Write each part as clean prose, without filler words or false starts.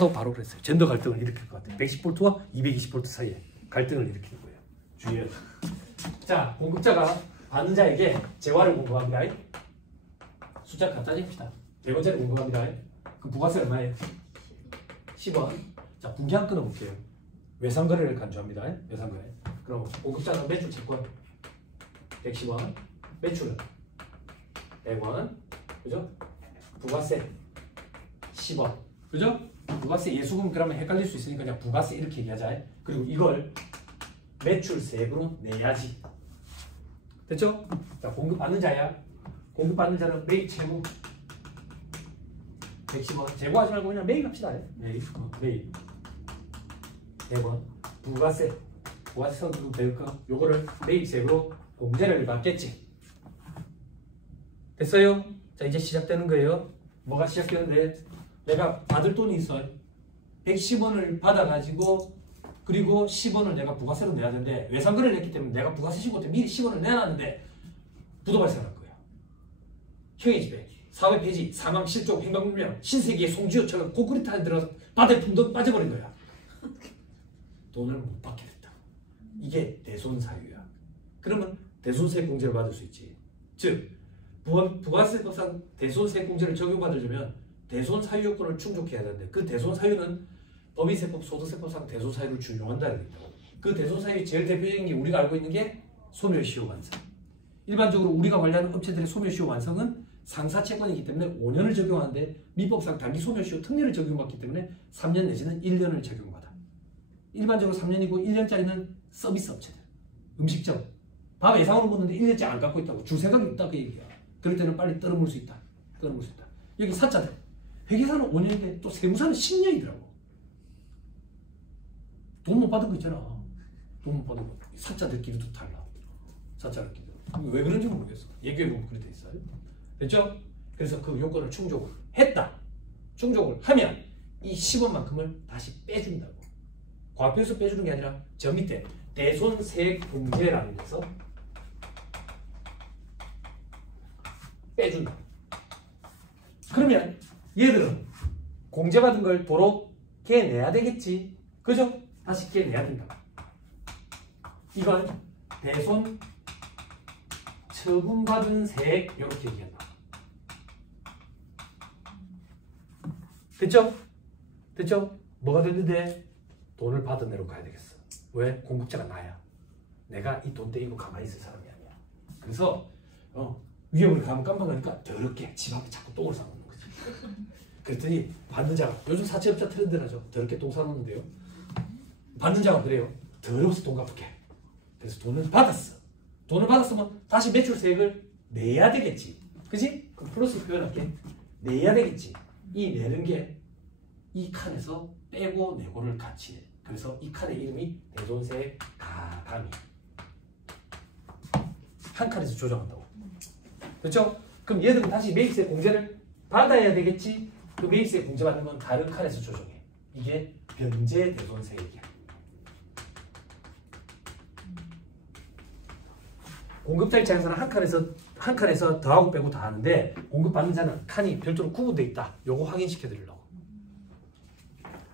도 바로 그랬어요. 젠더 갈등을 일으킬 것 같아요. 110V와 220V 사이에 갈등을 일으키는 거예요. 주의해야 돼요. 자, 공급자가 받는 자에게 재화를 공급합니다. 숫자 갖다 잽시다. 100원짜리 공급합니다. 그럼 부가세 얼마예요? 10원. 자, 분기한 끊어볼게요. 외상거래를 간주합니다. 외상거래. 그럼 공급자는 매출 채권 110원, 매출은 100원, 그죠? 부가세 10원, 그죠? 부가세 예수금 그러면 헷갈릴 수 있으니까 그냥 부가세 이렇게 얘기하자. 그리고 이걸 매출세액으로 내야지. 됐죠? 자, 공급받는 자야. 공급받는 자는 매입 채무 110원. 재고하지 말고 그냥 매입 합시다. 매입. 매입 100원. 부가세. 부가세 선도 될 거. 요거를 매입세액으로 공제를 받겠지. 됐어요? 자, 이제 시작되는 거예요. 뭐가 시작되는데 내가 받을 돈이 있어요. 110원을 받아가지고 그리고 10원을 내가 부가세로 내야 되는데 외상거래를 했기 때문에 내가 부가세 신고 때 미리 10원을 내놨는데 부도 발생할 거예요. 형의 집에 사회 폐지, 사망, 실종, 행방불명, 신세계의 송지효처럼 콘크리트 안에 들어가서 바다에 붕덩 빠져버린 거야. 돈을 못 받게 됐다. 이게 대손사유야. 그러면 대손세 공제를 받을 수 있지. 즉 부가세법상 대손세 공제를 적용받으려면 대손사유 요건을 충족해야 되는데 그 대손사유는 법인세법, 소득세법상 대손사유를 준용한다는 게 있다고. 그 대손사유의 제일 대표적인 게 우리가 알고 있는 게 소멸시효 완성. 일반적으로 우리가 관리하는 업체들의 소멸시효 완성은 상사채권이기 때문에 5년을 적용하는데 민법상 단기 소멸시효 특례를 적용받기 때문에 3년 내지는 1년을 적용받아. 일반적으로 3년이고 1년짜리는 서비스 업체들, 음식점, 밥 예상으로 먹는데 1년째 안 갖고 있다고 줄 생각이 있다 그 얘기야. 그럴 때는 빨리 떨어물 수 있다. 떨어물 수 있다. 여기 사자들 회계사는 5년인데 또 세무사는 10년이더라고. 돈 못 받은 거 있잖아. 돈 못 받은 거. 사자들끼리도 달라. 사자들끼리. 왜 그런지 모르겠어. 얘기해보면 그렇게 돼 있어요. 됐죠? 그래서 그 요건을 충족을 했다. 충족을 하면 이 10원만큼을 다시 빼준다고. 과표에서 빼주는 게 아니라 저 밑에 대손세액 공제라는 데서 빼준다. 그러면 얘들은 공제받은 걸 도로 개내야 되겠지. 그죠? 다시 개내야 된다. 이건 대손 처분받은 세액 이렇게 얘기한다. 됐죠? 됐죠? 뭐가 됐는데 돈을 받은 대로 가야 되겠어. 왜? 공급자가 나야. 내가 이 돈 떼이고 가만히 있을 사람이 아니야. 그래서 위험을 가면 깜빡하니까 더럽게 집 앞에 자꾸 똥을 싸놓는 거지. 그랬더니 받는 자가 요즘 사채업자 트렌드라죠. 더럽게 똥 싸놓는데요. 받는 자가 그래요. 더러워서 돈 갚을게. 그래서 돈을 받았어. 돈을 받았으면 다시 매출세액을 내야 되겠지. 그지? 그럼 플러스 표현할게. 내야 되겠지. 이 내는 게 이 칸에서 빼고 내고를 같이 해. 그래서 이 칸의 이름이 대손세액 가감이. 한 칸에서 조정한다고. 그렇죠? 그럼 얘들은 다시 매입세 공제를 받아야 되겠지. 그 매입세 공제 받는 건 다른 칸에서 조정해. 이게 변제 대손세액이야. 공급자 입장에서는 한 칸에서 더하고 빼고 다 하는데 공급받는 자는 칸이 별도로 구분되어 있다. 요거 확인시켜 드리려고.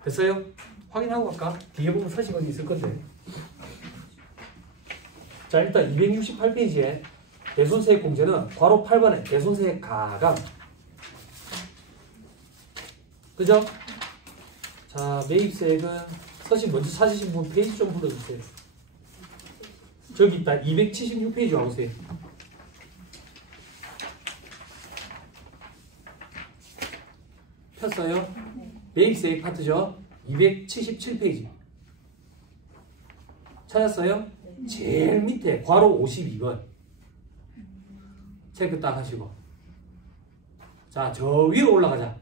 됐어요? 확인하고 갈까? 뒤에 보면 서식 어디 있을 건데. 자, 일단 268페이지에 대손세액 공제는 괄호 8번에 대손세액 가감. 그죠? 자, 매입세액은 서식 먼저 찾으신 분 페이지 좀 불러주세요. 저기 있다. 276페이지 와보세요. 폈어요? 매입세액 파트죠? 277페이지. 찾았어요? 제일 밑에 괄호 52번. 체크 딱 하시고. 자, 저 위로 올라가자.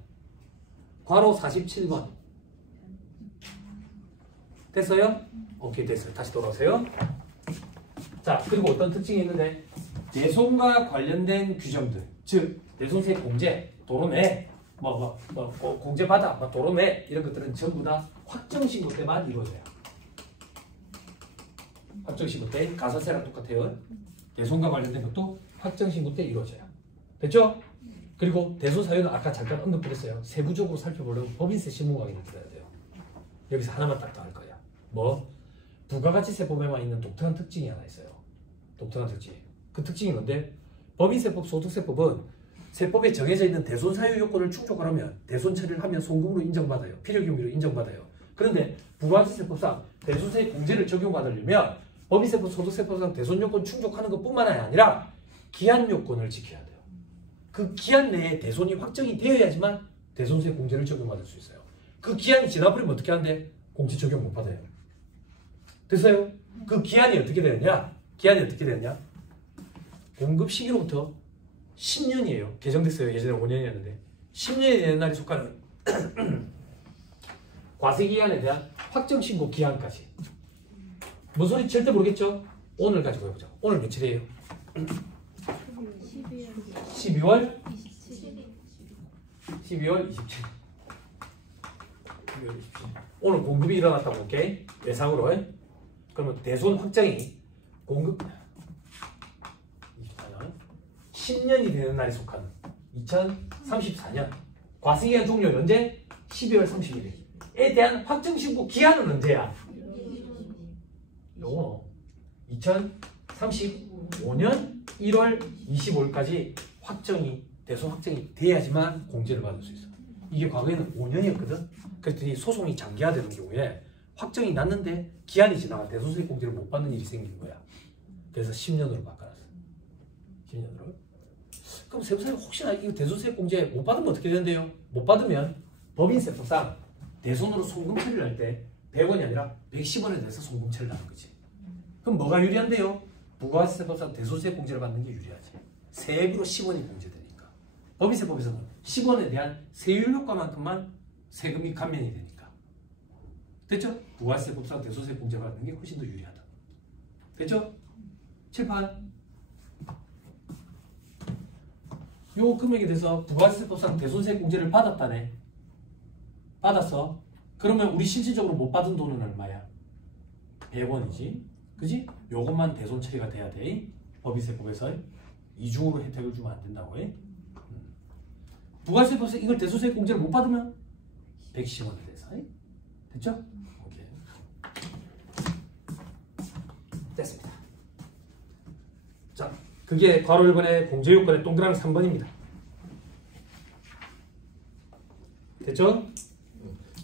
괄호 47번. 됐어요? 오케이, 됐어요. 다시 돌아오세요. 자, 그리고 어떤 특징이 있는데 대손과 관련된 규정들, 즉 대손세액 공제, 도로매, 공제받아, 도로매 이런 것들은 전부 다 확정신고 때만 이루어져요. 확정신고 때 가산세랑 똑같아요. 대손과 관련된 것도 확정신고 때 이루어져요. 됐죠? 그리고 대손 사유는 아까 잠깐 언급드렸어요. 세부적으로 살펴보려면 법인세 신고각인을 들어야 돼요. 여기서 하나만 딱 더 할 거야. 뭐? 부가가치세법에만 있는 독특한 특징이 하나 있어요. 독특한 특징. 그 특징이 뭔데? 법인세법, 소득세법은 세법에 정해져 있는 대손 사유 요건을 충족하려면 대손 처리를 하면 송금으로 인정받아요. 필요경비로 인정받아요. 그런데 부가가치세법상 대손세 공제를 적용받으려면 법인세법, 소득세법상 대손 요건 충족하는 것뿐만 아니라 기한 요건을 지켜야 돼요. 그 기한 내에 대손이 확정이 되어야지만 대손세 공제를 적용받을 수 있어요. 그 기한이 지나버리면 어떻게 하는데? 공제 적용 못 받아요. 됐어요? 그 기한이 어떻게 되느냐? 공급 시기로부터 10년이에요. 개정됐어요. 예전에 5년이었는데 10년이 되는 날이 속하는 과세기한에 대한 확정신고 기한까지. 무슨 소리 절대 모르겠죠? 오늘 가지고 해보자. 오늘 며칠이에요? 12월 27일. 오늘 공급이 일어났다고 볼게. 예상으로. 그러면 대손 확정이 공급 24년 10년이 되는 날에 속하는 2034년 과세기한 종료는 언제? 12월 31일에 대한 확정신고 기한은 언제야? 요거 2035년 1월 25일까지 대손 확정이 돼야지만 공제를 받을 수 있어. 이게 과거에는 5년이었거든. 그랬더니 소송이 장기화되는 경우에 확정이 났는데 기한이 지나가 대손세 공제를 못 받는 일이 생긴 거야. 그래서 10년으로 바꿔놨어. 10년으로. 그럼 세무사님 혹시나 이 대손세 공제 못 받으면 어떻게 되는데요? 못 받으면 법인세법상 대손으로 송금 처리를 할 때 100원이 아니라 110원에 대해서 송금 처리를 하는 거지. 그럼 뭐가 유리한데요? 부가세법상 대손세 공제를 받는 게 유리하지. 세액으로 10원이 공제되니까. 법인세법에서는 10원에 대한 세율 효과만큼만 세금이 감면이 되니까. 됐죠? 부가세법상 대손세 공제 받는 게 훨씬 더 유리하다. 됐죠? 7, 8. 요 금액에 대해서 부가세법상 대손세 공제를 받았다네. 받았어. 그러면 우리 실질적으로 못 받은 돈은 얼마야? 100원이지. 그지? 요것만 대손 처리가 돼야 돼. 법인세법에서 이중으로 혜택을 주면 안 된다고 해. 부가세법에서 이걸 대손세 공제를 못 받으면 110원에 대해서. 됐죠? 오케이. 됐습니다. 자, 그게 괄호 1번의 공제 요건의 동그라미 3번입니다. 됐죠?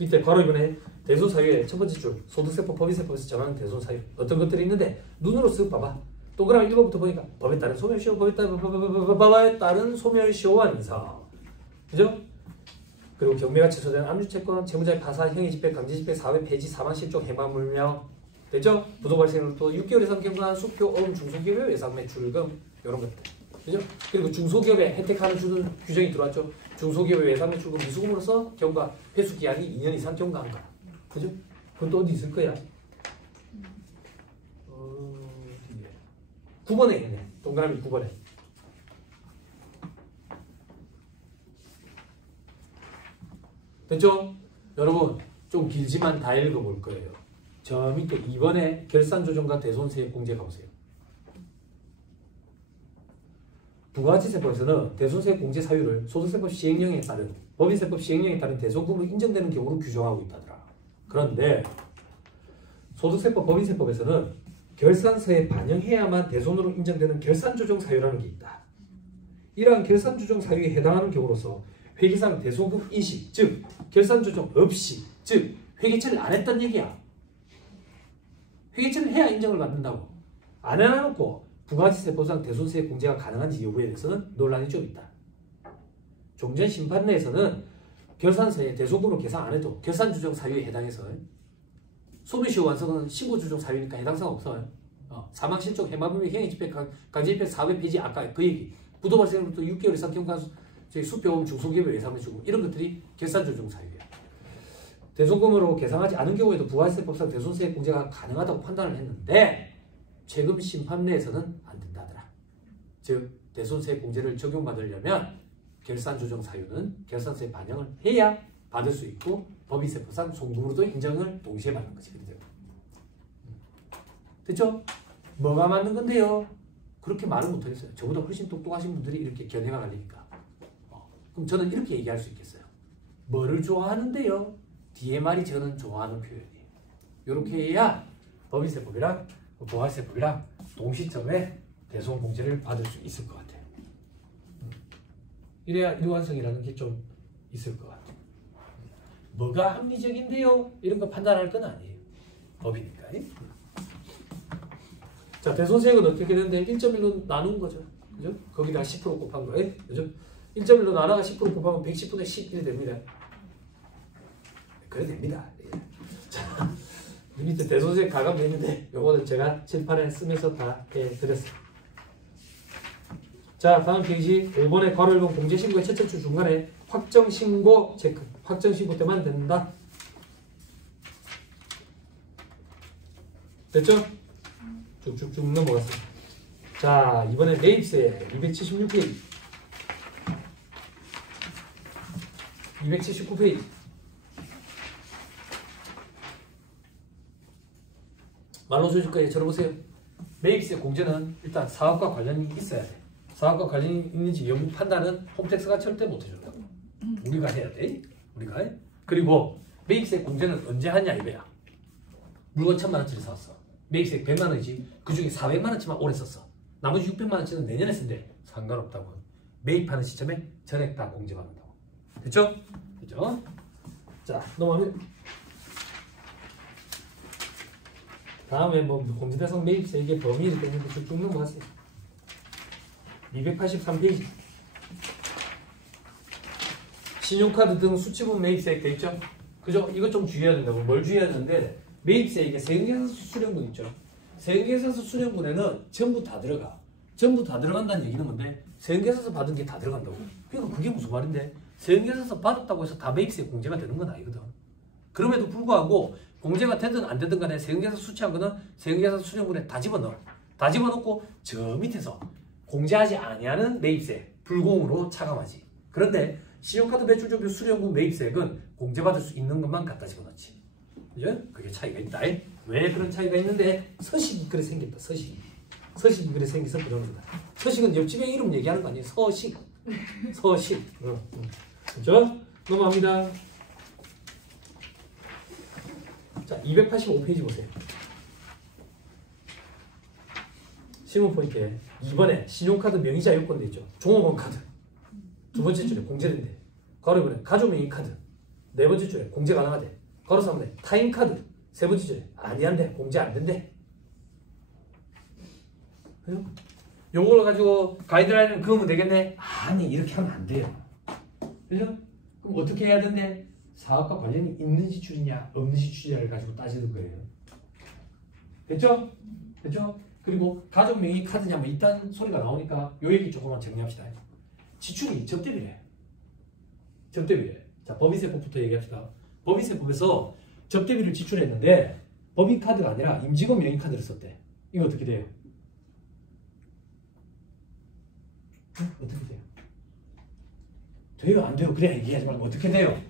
밑에 괄호 2번에 대손 사유의 첫 번째 줄 소득세법, 법인세법에서 정하는 대손 사유 어떤 것들이 있는데 눈으로 쓱 봐봐. 동그라미 1번부터 보니까 법에 따른 소멸시효, 법에 따른 소멸시효와 인상. 그죠? 그리고 경매가 취소된 압류채권, 채무자의 파산, 행위집행, 강제집행, 사회 폐지, 사망실종, 해마물명. 됐죠? 부도 발생으로부터 6개월 이상 경과한 수표, 어음, 중소기업의 외상 매출금 이런 것들. 그죠? 그리고 중소기업에 혜택하는 주는 규정이 들어왔죠. 중소기업의 외상 매출금 미수금으로서 경과 회수 기한이 2년 이상 경과한 거. 그죠? 그건 또 어디 있을 거야? 9번에 있네. 동그라미 9번에. 됐죠? 여러분 좀 길지만 다 읽어볼 거예요. 저 밑에 2번에 결산조정과 대손세액 공제 가보세요. 부가가치세법에서는 대손세액 공제 사유를 소득세법 시행령에 따른 법인세법 시행령에 따른 대손금으로 인정되는 경우로 규정하고 있다더라. 그런데 소득세법, 법인세법에서는 결산서에 반영해야만 대손으로 인정되는 결산조정 사유라는 게 있다. 이러한 결산조정 사유에 해당하는 경우로서 회계상 대손금 인식, 즉 결산조정 없이, 즉 회계처리를 안 했단 얘기야. 회계처리를 해야 인정을 받는다고. 안 해놓고 부가가치세법상 대손세액 공제가 가능한지 여부에 대해서는 논란이 좀 있다. 종전 심판 내에서는 결산서에 대손금으로 계산 안 해도 결산조정 사유에 해당해서 소멸시효 완성은 신고조정 사유니까 해당사가 없어요. 사망실종, 해마물명, 행위집행, 강제집행, 사회 폐지 아까 그 얘기. 부도 발생으로부터 6개월 이상 경과한 수표금, 중소기업의 외상을 주고 이런 것들이 결산조정 사유예요. 대손금으로 계상하지 않은 경우에도 부가세법상 대손세액 공제가 가능하다고 판단을 했는데 최근 심판 내에서는 안 된다더라. 즉 대손세액 공제를 적용받으려면 결산조정 사유는 결산서에 반영을 해야 받을 수 있고 법인세법상 송금으로도 인정을 동시에 받는 거지. 됐죠? 뭐가 맞는 건데요? 그렇게 말을 못하겠어요. 저보다 훨씬 똑똑하신 분들이 이렇게 견해가 갈리니까. 그럼 저는 이렇게 얘기할 수 있겠어요. 뭐를 좋아하는데요? 뒤에 말이 저는 좋아하는 표현이에요. 이렇게 해야 법인세법이랑 부가세법이랑 동시점에 대손공제를 받을 수 있을 것 같아요. 이래야 일관성이라는 게 좀 있을 것 같아요. 뭐가 합리적인데요? 이런 거 판단할 건 아니에요. 법이니까. 자, 대손세액은 어떻게 되는데 1.1로 나눈 거죠. 그죠? 거기다 10% 곱한 거예요. 그죠? 1.1로 나눠가 10% 곱하면 110분의 11이 됩니다. 그래 됩니다. 예. 자, 밑에 대손세액 가감돼 있는데 요거는 제가 칠판에 쓰면서 다 해드렸어요. 자, 다음 페이지 5번에 괄호 1번 공제신고의 첫째 주 중간에 확정신고 체크. 확정신고 때만 된다. 됐죠? 쭉쭉쭉 넘어갔습니다. 자, 이번에 매입세 276페이지 279페이지 말로주식과에 들어보세요. 매입세 공제는 일단 사업과 관련이 있어야 돼. 사업과 관련이 있는지 여부 판단은 홈택스가 절대 못 해준다고. 우리가 해야 돼. 우리가 해. 그리고 매입세 공제는 언제 하냐 이거야. 물건 1000만원짜리 사왔어. 매입세 100만원이지. 그 중에 400만원치만 올해 썼어. 나머지 600만원치는 내년에 쓴대. 상관없다고. 매입하는 시점에 전액 다 공제받는다고. 됐죠? 됐죠? 자, 넘어가면 다음에 뭐 공제대상 매입세 이게 범위를 때문에 쭉 넘어갔어요. 283페이지 신용카드 등 수치분 매입세액 돼 있죠? 그죠? 이거 좀 주의해야 된다고. 뭘 주의해야 되는데 매입세액에 세금계산서 수령분 있죠? 세금계산서 수령분에는 전부 다 들어가. 전부 다 들어간다는 얘기는 뭔데? 세금계산서 받은 게 다 들어간다고. 그러니까 그게 무슨 말인데? 세금계산서 받았다고 해서 다 매입세 공제가 되는 건 아니거든. 그럼에도 불구하고 공제가 되든 안 되든 간에 세금계산서 수취한 거는 세금계산서 수령분에 다 집어넣어. 다 집어넣고 저 밑에서 공제하지 아니하는 매입세 불공으로 차감하지. 그런데 신용카드 매출조표 수령분 매입세액은 공제받을 수 있는 것만 갖다 집어넣지. 그죠? 그게 차이가 있다. 왜 그런 차이가 있는데? 서식이 그래 생겼다. 서식이 그래 생겨서 그러는 거다. 서식은 옆집에 이름 얘기하는 거 아니에요. 서식. 그죠? 넘어갑니다. 자, 285페이지 보세요. 실무 포인트에 2번에 신용카드 명의자 요건돼 있죠. 종업원 카드. 두 번째 줄에 공제된대. 괄호 2번에 가족명의 카드. 네 번째 줄에 공제 가능하대. 괄호 3번에 타임 카드. 세 번째 줄에 아니한대. 공제 안 된대. 그죠? 요걸 가지고 가이드라인을 그으면 되겠네. 아니, 이렇게 하면 안 돼요. 그죠? 그럼 어떻게 해야 되는데? 사업과 관련이 있는 지출이냐 없는 지출이냐를 가지고 따지는 거예요. 됐죠? 됐죠? 그리고 가족 명의 카드냐 뭐 이딴 소리가 나오니까 요 얘기 조금만 정리합시다. 지출이 접대비래. 접대비래. 자, 법인세법부터 얘기합시다. 법인세법에서 접대비를 지출했는데 법인카드가 아니라 임직원 명의카드를 썼대. 이거 어떻게 돼요? 어떻게 돼요? 돼요? 안 돼요? 그래 얘기하지 말고 어떻게 돼요?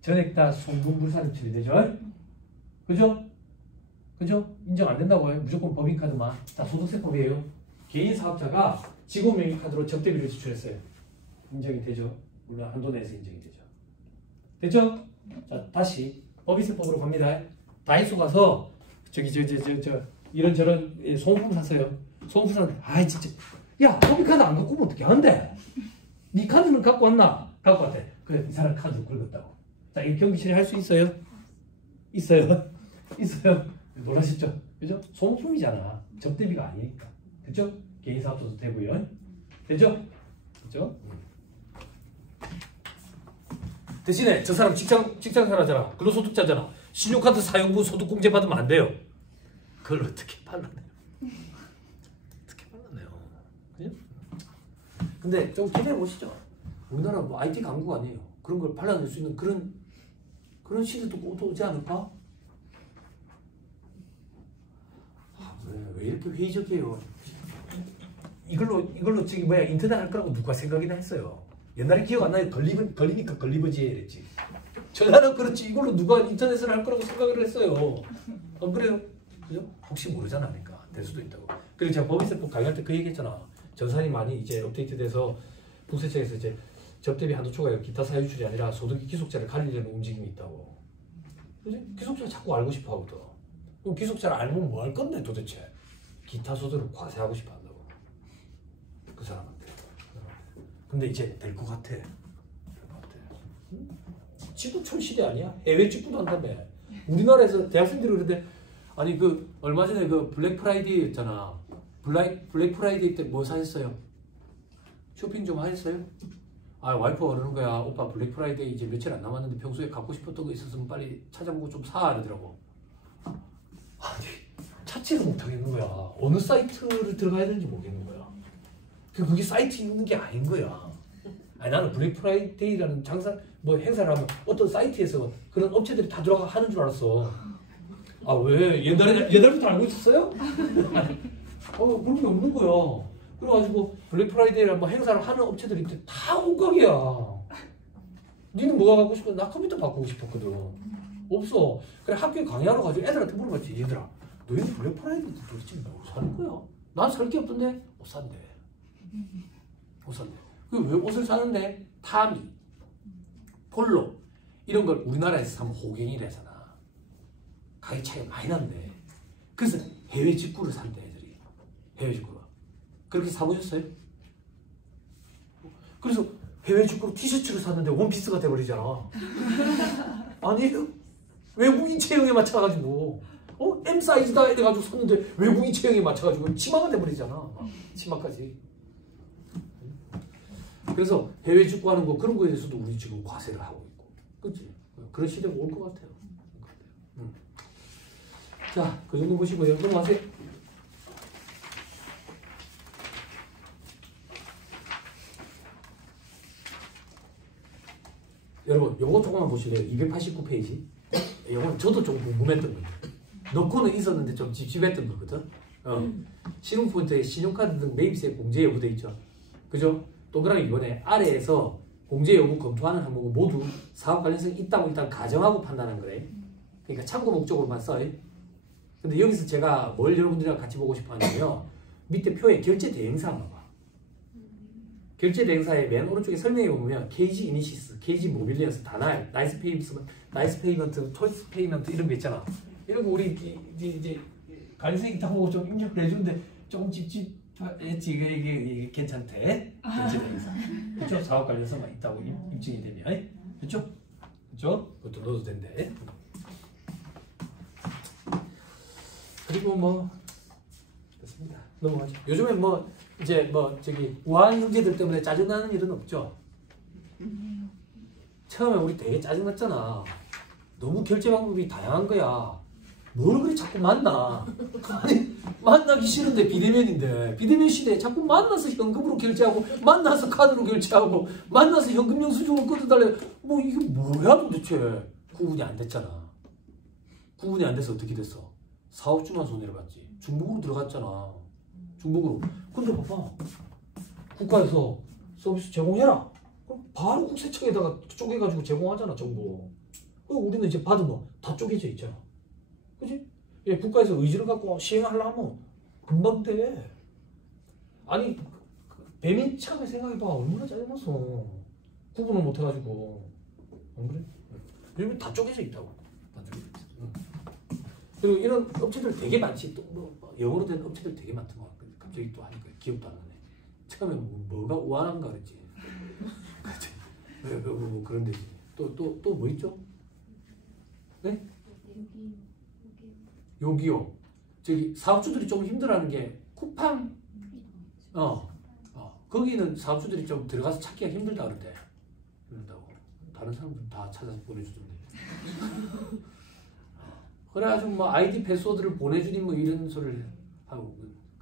전액 다 손분불사를 처리되죠? 그죠? 그죠? 인정 안 된다고요? 무조건 법인카드만. 다 소득세법이에요. 개인 사업자가 직원 명의카드로 접대비를 지출했어요. 인정이 되죠? 물론 한도 내에서 인정이 되죠. 됐죠? 자, 다시 법인세법으로 갑니다. 다이소 가서 이런저런 소모품 샀어요. 소모품 샀는데 아이 진짜 야, 법인카드 안 갖고 오면 어떻게 하는데? 네 카드는 갖고 왔나? 갖고 왔대. 그래, 이 사람 카드로 긁었다고. 자, 이 경비 처리할 수 있어요? 있어요. 있어요. 놀라셨죠? 그죠? 소모품이잖아. 접대비가 아니니까. 그죠? 개인 사업자도 되고요. 되죠? 그죠? 대신에 저 사람 직장생활하잖아. 근로소득자잖아. 신용카드 사용분 소득공제 받으면 안 돼요. 그걸 어떻게 발라내요? 어떻게 발라내요? 그죠? 근데 좀 기대해 보시죠. 우리나라 뭐 IT 강국 아니에요. 그런 걸 발라낼 수 있는 그런 시대도 곧 오지 않을까? 왜 이렇게 회의적이에요? 이걸로 저기 뭐야 인터넷 할 거라고 누가 생각이나 했어요. 옛날에 기억 안 나요? 걸리니까 걸리버지 이랬지. 전화는 그렇지 이걸로 누가 인터넷을 할 거라고 생각을 했어요. 안 그래요? 그죠? 혹시 모르잖아. 그러니까 될 수도 있다고. 그리고 제가 법인세법 강의할 때 그 얘기했잖아. 전산이 많이 이제 업데이트돼서 국세청에서 이제 접대비 한도 초과가 기타 사유출이 아니라 소득이 기속자를 가리려는 움직임이 있다고. 그지? 기속자를 자꾸 알고 싶어 하거든. 그럼 기속자를 알면 뭐 할 건데 도대체? 기타 소득을 과세하고 싶어 한다고. 그 사람한테. 근데 이제 될 것 같아. 될 것 같아. 응? 직구촌 시대 아니야? 해외 직구도 한다며. 우리나라에서 대학생들이 그러는데 아니 그 얼마 전에 그 블랙 프라이데이였잖아. 블랙 프라이데이 때 뭐 사셨어요? 쇼핑 좀 하셨어요? 아 와이프가 그러는 거야. 오빠 블랙 프라이데이 이제 며칠 안 남았는데 평소에 갖고 싶었던 거 있었으면 빨리 찾아보고 좀 사 이러더라고. 아니 찾지를 못하겠는 거야. 어느 사이트를 들어가야 되는지 모르겠는 거야. 그게 사이트 있는 게 아닌 거야. 아니 나는 블랙 프라이데이라는 장사 뭐 행사를 하면 어떤 사이트에서 그런 업체들이 다 들어가 하는 줄 알았어. 아 왜? 옛날부터 알고 있었어요? 그런 게 없는 거야. 그래가지고 블랙 프라이데이라는 뭐 행사를 하는 업체들이 다 온각이야. 니는 뭐가 갖고 싶어? 나 컴퓨터 바꾸고 싶었거든. 없어. 그래 학교에 강의하러 가지고 애들한테 물어봤지. 얘들아 너희는 블랙 프라이데이 도대체 뭐 사는 거야? 난 살 게 없던데? 못 산대. 못 산대. 왜 옷을 사는데? 타미, 폴로 이런 걸 우리나라에서 사면 호갱이래잖아. 가격 차이가 많이 난대. 그래서 해외 직구를 산대 애들이. 해외 직구가. 그렇게 사보셨어요? 그래서 해외 직구로 티셔츠를 샀는데 원피스가 돼버리잖아. 아니 외국인 체형에 맞춰가지고 M 사이즈다 이래가지고 샀는데 외국인 체형에 맞춰가지고 치마가 돼버리잖아. 치마까지. 그래서 해외 직구하는 거 그런 거에 대해서도 우리 지금 과세를 하고 있고, 그렇지? 그런 시대가 올 것 같아요. 자, 그 정도 보시고요. 넘어가세요. 여러분, 요거 조금만 보실래요? 289페이지. 요건 저도 좀 궁금했던 거예요. 넣고는 있었는데 좀 찝찝했던 거거든. 신용포인트에 신용카드 등 매입세 공제 여부돼 있죠. 그죠? 동그라미 이번에 아래에서 공제 여부 검토하는 항목은 모두 사업 관련성이 있다고 일단 가정하고 판단한 거래. 그러니까 참고 목적으로만 써. 근데 여기서 제가 뭘 여러분들이랑 같이 보고 싶어 하냐면요. 밑에 표에 결제 대행사 한번 봐. 결제 대행사의 맨 오른쪽에 설명해 보면 KG 이니시스, KG 모빌리언스, 다날, 나이스 페이먼트, 초이스 페이먼트 이런 거 있잖아. 이런 거 우리 이제 관리생이 딱 보고 좀 입력을 해주는데 조금 찝찝했지. 이게 괜찮대. 결제 대행사. 그렇죠? 사업 관련성만 있다고 입증이 되면. 그렇죠? 그렇죠? 그것도 넣어도 된대. 그리고 뭐 됐습니다. 넘어가죠. 요즘엔 뭐 이제 뭐 저기 우한 형제들 때문에 짜증나는 일은 없죠. 처음에 우리 되게 짜증났잖아. 너무 결제 방법이 다양한 거야. 뭘 그리 자꾸 만나. 아니 만나기 싫은데 비대면인데 비대면 시대에 자꾸 만나서 현금으로 결제하고 만나서 카드로 결제하고 만나서 현금 영수증으로 끊어달래. 뭐 이게 뭐야 도대체. 구분이 안 됐잖아. 구분이 안 돼서 어떻게 됐어? 사업주만 손해를 봤지. 중복으로 들어갔잖아. 중복으로. 근데 봐봐. 국가에서 서비스 제공해라. 그럼 바로 국세청에다가 쪼개가지고 제공하잖아. 정보. 우리는 이제 받으면 다 쪼개져 있잖아. 그치? 예, 국가에서 의지를 갖고 시행하려면 금방 돼. 아니 배민참에 생각해봐. 얼마나 짜증났어. 구분을 못해가지고. 안 그래? 요즘 다 쪼개져 있다고. 다 쪼개져 있어. 그리고 이런 업체들 되게 많지. 또 뭐 영어로 된 업체들 되게 많더만. 갑자기 또 하니까 기억도 안 나네. 처음에 뭐가 우한한가 그랬지. 뭐 그런 데지. 또 뭐 있죠? 네? 요기요. 저기 사업주들이 좀 힘들어하는 게 쿠팡. 거기는 사업주들이 좀 들어가서 찾기가 힘들다 그러대. 그런다고. 다른 사람들은 다 찾아서 보내주던데. 그래가지고 뭐 아이디 패스워드를 보내주니 뭐 이런 소리를 하고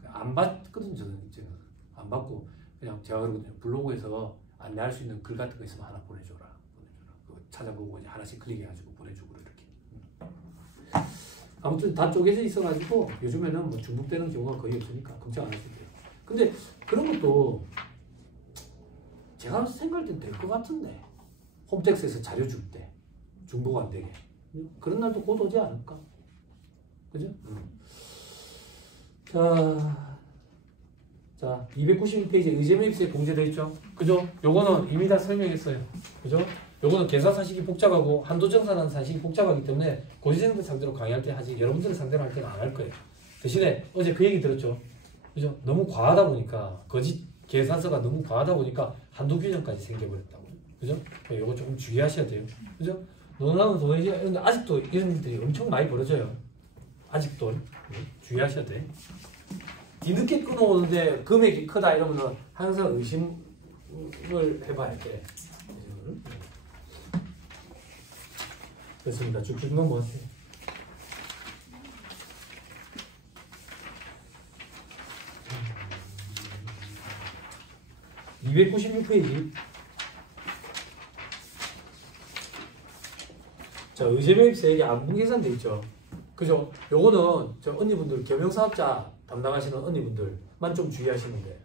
안 받거든. 저는 안 받고 그냥 제가 그러거든요. 블로그에서 안내할 수 있는 글 같은 거 있으면 하나 보내줘라. 그거 찾아보고 이제 하나씩 클릭해가지고 보내주고 이렇게. 아무튼 다 쪼개져 있어가지고 요즘에는 뭐 중복되는 경우가 거의 없으니까 걱정 안 하셔도 돼요. 근데 그런 것도 제가 생각할 땐 될 것 같은데 홈택스에서 자료 줄 때 중복 안 되게 그런 날도 곧 오지 않을까? 그죠? 자 자, 292페이지에 의제매입세 공제되어 있죠? 그죠? 요거는 이미 다 설명했어요. 그죠? 요거는 계산사식이 복잡하고 한도정산하는 사식이 복잡하기 때문에 고시생들 상대로 강의할 때 하지 여러분들을 상대로 할 때는 안 할 거예요. 대신에 어제 그 얘기 들었죠? 그죠? 너무 과하다 보니까 거짓 계산서가 너무 과하다 보니까 한도 규정까지 생겨버렸다고. 그죠? 요거 조금 주의하셔야 돼요. 그죠? 논하는 도내지 이런데 아직도 이런 일들이 엄청 많이 벌어져요. 아직도 주의하셔야 돼. 뒤늦게 끊어오는데 금액이 크다 이러면은 항상 의심을 해봐야 돼. 됐습니다. 쭉쭉 넘어가세요. 음. 296페이지. 자, 의제매입세액이 안분 계산돼 있죠. 그죠? 요거는 저 언니분들 겸용사업자 담당하시는 언니분들만 좀 주의하시는데,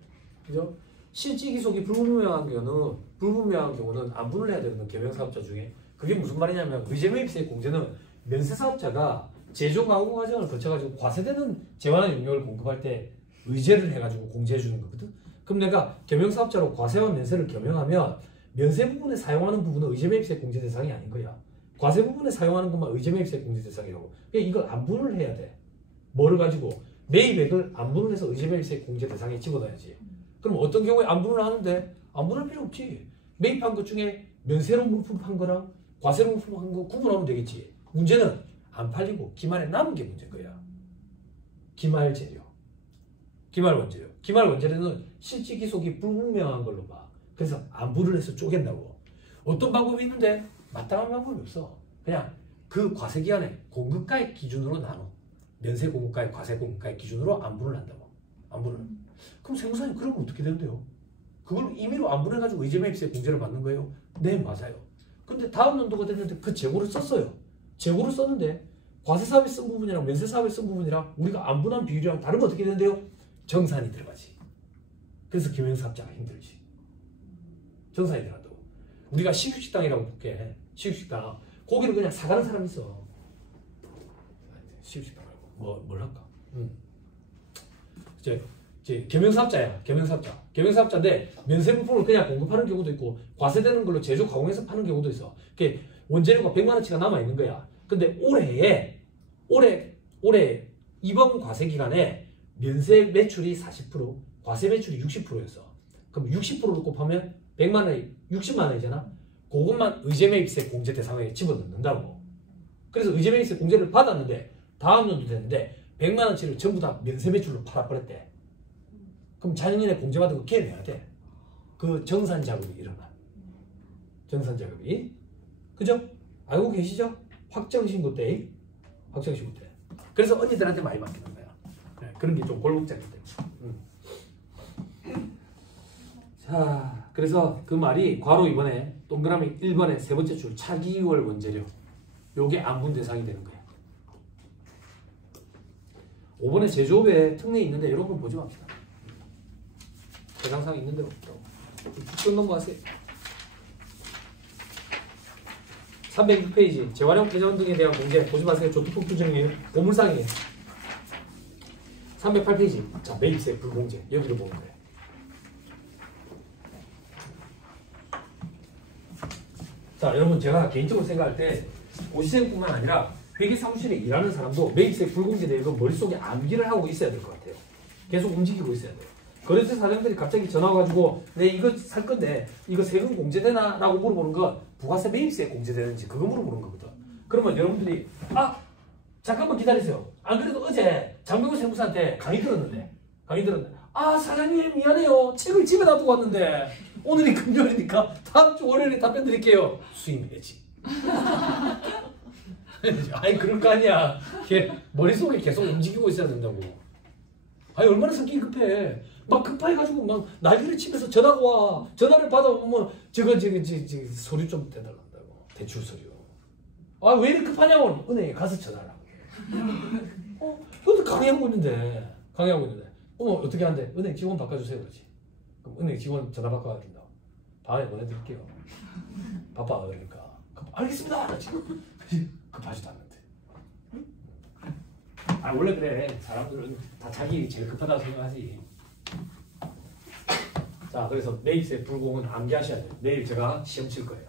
그죠? 실지기속이 불분명한 경우는 안분을 해야 되거든. 겸용사업자 중에. 그게 무슨 말이냐면 의제매입세액 공제는 면세사업자가 제조 가공 과정을 거쳐가지고 과세되는 재화나 용료를 공급할 때 의제를 해가지고 공제해 주는 거거든. 그럼 내가 겸용사업자로 과세와 면세를 겸용하면 면세 부분에 사용하는 부분은 의제매입세액 공제 대상이 아닌 거야. 과세 부분에 사용하는 것만 의제매입세액 공제 대상이라고. 그러니까 이걸 안분을 해야 돼. 뭐를 가지고? 매입액을 안분을 해서 의제매입세액 공제 대상에 집어넣어야지. 그럼 어떤 경우에 안분을 하는데? 안분할 필요 없지. 매입한 것 중에 면세로 물품 판 거랑 과세로 물품 판 거 구분하면 되겠지. 문제는 안 팔리고 기말에 남은 게 문제인 거야. 기말 재료, 기말 원재료. 기말 원재료는 실지기속이 불분명한 걸로 봐. 그래서 안분을 해서 쪼갠다고. 어떤 방법이 있는데 마땅한 방법이 없어. 그냥 그 과세기간에 공급가액 기준으로 나눠. 면세 공급가액, 과세 공급가액 기준으로 안분을 한다고. 안분을. 그럼 세무사님 그러면 어떻게 되는데요? 그걸 임의로 안분해가지고 의제매입세 공제를 받는 거예요? 네, 맞아요. 근데 다음 연도가 됐는데 그 재고를 썼어요. 재고를 썼는데 과세사업에 쓴 부분이랑 면세사업에 쓴 부분이랑 우리가 안분한 비율이랑 다르면 어떻게 되는데요? 정산이 들어가지. 그래서 겸용사업자가 힘들지. 정산이 들어간다고. 우리가 식육식당이라고 볼게. 식육식당. 고기를 그냥 사가는 사람이 있어. 식육식당 말고 뭘 할까? 이제 겸용사업자야. 겸용사업자인데 면세 부품을 그냥 공급하는 경우도 있고 과세되는 걸로 제조 가공해서 파는 경우도 있어. 그게 원재료가 100만 원치가 남아 있는 거야. 근데 올해 이번 과세 기간에 면세 매출이 40%, 과세 매출이 60%였어. 그럼 60%로 곱하면 100만 원이 60만 원이잖아. 그것만 의제매입세 공제 대상에 집어넣는다고. 그래서 의제매입세 공제를 받았는데 다음 연도 됐는데 100만 원치를 전부 다 면세 매출로 팔아버렸대. 그럼 자연인의 공제받은 거 걔내야 돼. 그 정산 자금이 일어나. 정산 자금이. 그죠? 알고 계시죠? 확정신고 때. 확정신고 때. 그래서 언니들한테 많이 맡기는 거야. 네, 그런 게 좀 골목자기 때문에. 자, 그래서 그 말이 괄호 2번에 동그라미 1번에 세 번째 줄 차기월 원재료. 요게 안분 대상이 되는 거예요. 5번에 제조업에 특례 있는데 이런 건 보지 맙시다. 대상상 있는 대로 없다고. 쭉 넘어가세요. 306페이지 재활용 폐전 등에 대한 공제 보지 마세요. 조투폭 규정이에요. 고물상이에요. 308페이지 자 매입세 불공제 여기를 보는 거예요. 자 여러분 제가 개인적으로 생각할 때 고시생뿐만 아니라 회계사무실에 일하는 사람도 매입세 불공제 내역은 머릿속에 암기를 하고 있어야 될 것 같아요. 계속 움직이고 있어야 돼요. 거래처 사장들이 갑자기 전화 와가지고 내 이거 살 건데 이거 세금 공제되나? 라고 물어보는 건 부가세 매입세 공제되는지 그거 물어보는 거거든. 그러면 여러분들이 잠깐만 기다리세요. 안 그래도 어제 장병호 세무사한테 강의 들었는데 사장님 미안해요. 책을 집에 놔두고 왔는데 오늘이 금요일이니까 다음 주 월요일에 답변 드릴게요. 수입 내지. 아니 그럴 거 아니야. 머릿속에 계속 움직이고 있어야 된다고. 아니 얼마나 성격이 급해. 막 급해가지고 막 날개를 치면서 전화가 와. 전화를 받아보면 저거 서류 좀 대달란다고. 대출 서류. 왜 이렇게 급하냐고. 은행에 가서 전화하라고. 근데 강의하고 있는데. 어떻게 한대? 은행 직원 바꿔주세요. 그러지. 그럼 은행 직원 전화 바꿔야 된다. 다음에 보내드릴게요. 바빠 그러니까. 알겠습니다. 지금 급하지도 않는데. 원래 그래. 사람들은 다 자기 제일 급하다고 생각하지. 자, 그래서 매입세 불공은 암기하셔야 돼요. 내일 제가 시험 칠 거예요.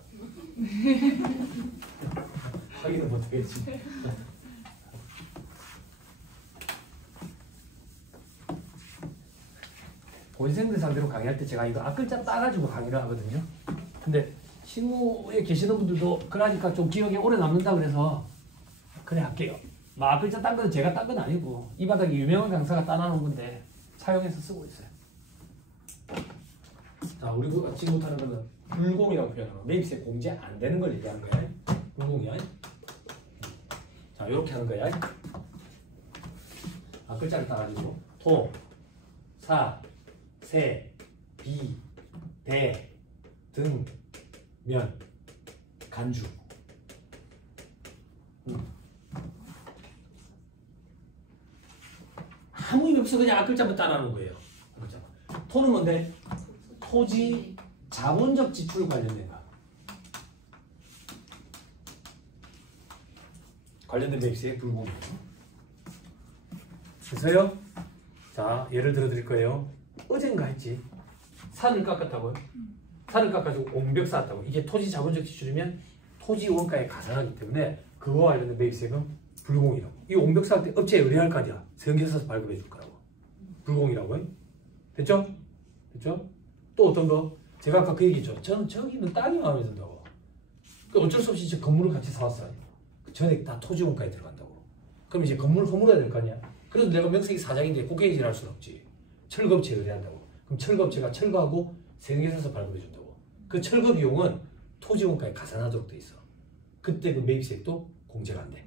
확인은 못하겠지. 본생들 상대로 강의할 때 제가 이거 앞글자 따가지고 강의를 하거든요. 근데 실무에 계시는 분들도 그러니까 좀 기억에 오래 남는다 그래서 그래 할게요. 막 앞글자 딴 건 제가 딴 건 아니고 이 바닥에 유명한 강사가 따놔놓은 건데 사용해서 쓰고 있어요. 자, 우리 지금부터 하는 거는 불공이라고 표현하는 거. 매입세 공제 안 되는 걸 얘기하는 거야. 불공이야. 자, 이렇게 하는 거야. 앞글자를 따가지고 토, 사, 세, 비, 대, 등, 면, 간주. 아무 의미 없어. 그냥 앞글자만 따라하는 거예요. 앞글자만. 토는 뭔데? 토지, 자본적 지출 관련된 거. 관련된 매입세의 불공이에요. 그래서요. 자, 예를 들어 드릴 거예요. 어젠가 했지. 산을 깎았다고요. 산을 깎아주고 옹벽 쌓았다고. 이게 토지 자본적 지출이면 토지 원가에 가산하기 때문에 그거와 관련된 매입세금 불공이라고. 이 옹벽 쌓을 때 업체에 의뢰할 거 아니야. 세금계산서 발급해 줄 거라고. 불공이라고. 됐죠? 됐죠? 또 어떤 거? 제가 아까 그 얘기했죠. 저는 저기는 땅이 마음에 든다고. 그 어쩔 수 없이 건물을 같이 사왔어요. 전액 다 토지 원가에 들어간다고. 그럼 이제 건물을 허물어야 될 거 아니야. 그래도 내가 명색이 사장인데 국회의질 할 수는 없지. 철거업체에 의뢰한다고. 그럼 철거업체가 철거하고 세금계산서 발급해 준다고. 그 철거 비용은 토지 원가에 가산하도록 돼 있어. 그때 그 매입세액도 공제가 안 돼.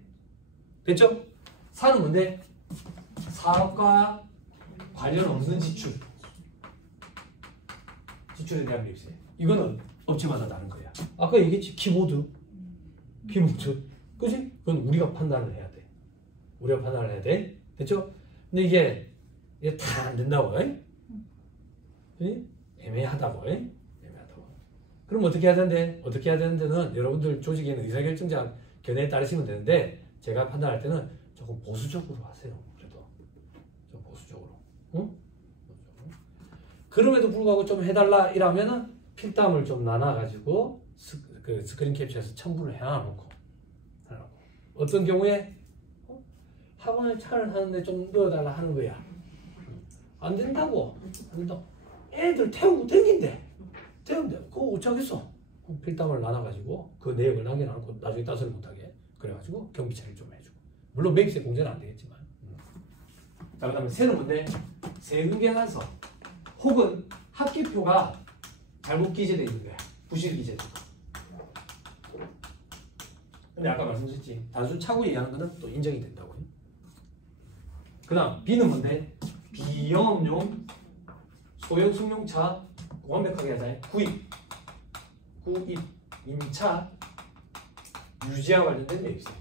됐죠? 사는 뭔데? 사업과 관련 없는 지출. 지출에 대한 매입세. 이거는 업체마다 다른 거야. 아까 얘기했지. 키보드. 그지? 그건 우리가 판단을 해야 돼. 우리가 판단을 해야 돼. 됐죠? 근데 이게 다 안 된다고. 애매하다고. 애매하다고. 그럼 어떻게 해야 되는데? 어떻게 해야 되는데는 여러분들 조직에는 의사결정자 견해에 따르시면 되는데 제가 판단할 때는 조금 보수적으로 하세요. 그래도 좀 보수적으로. 응? 그럼에도 불구하고 좀 해달라 이러면은 필담을 좀 나눠가지고 그 스크린 캡처해서 첨부를 해놔놓고. 어떤 경우에 학원에 차를 하는데 좀 넣어달라 하는 거야. 안 된다고. 안 된다고. 애들 태우고 댕긴대. 태우는데 그거 어쩌겠어. 필담을 나눠가지고 그 내역을 남겨놓고 나중에 따서를 못하게 그래가지고 경비 처리를 좀 해주고. 물론 매입세 공제는 안 되겠지만. 자, 그 다음에 세는 뭔데? 세금계산서 혹은 합계표가 잘못 기재되어 있는 거야. 부실 기재된 거. 근데 아까 말씀드렸지. 단순 차고 얘기하는 거는 또 인정이 된다고. 그 다음 B는 뭔데? 비영업용 소형 승용차 완벽하게 하자. 구입, 임차, 유지와 관련된 매입세.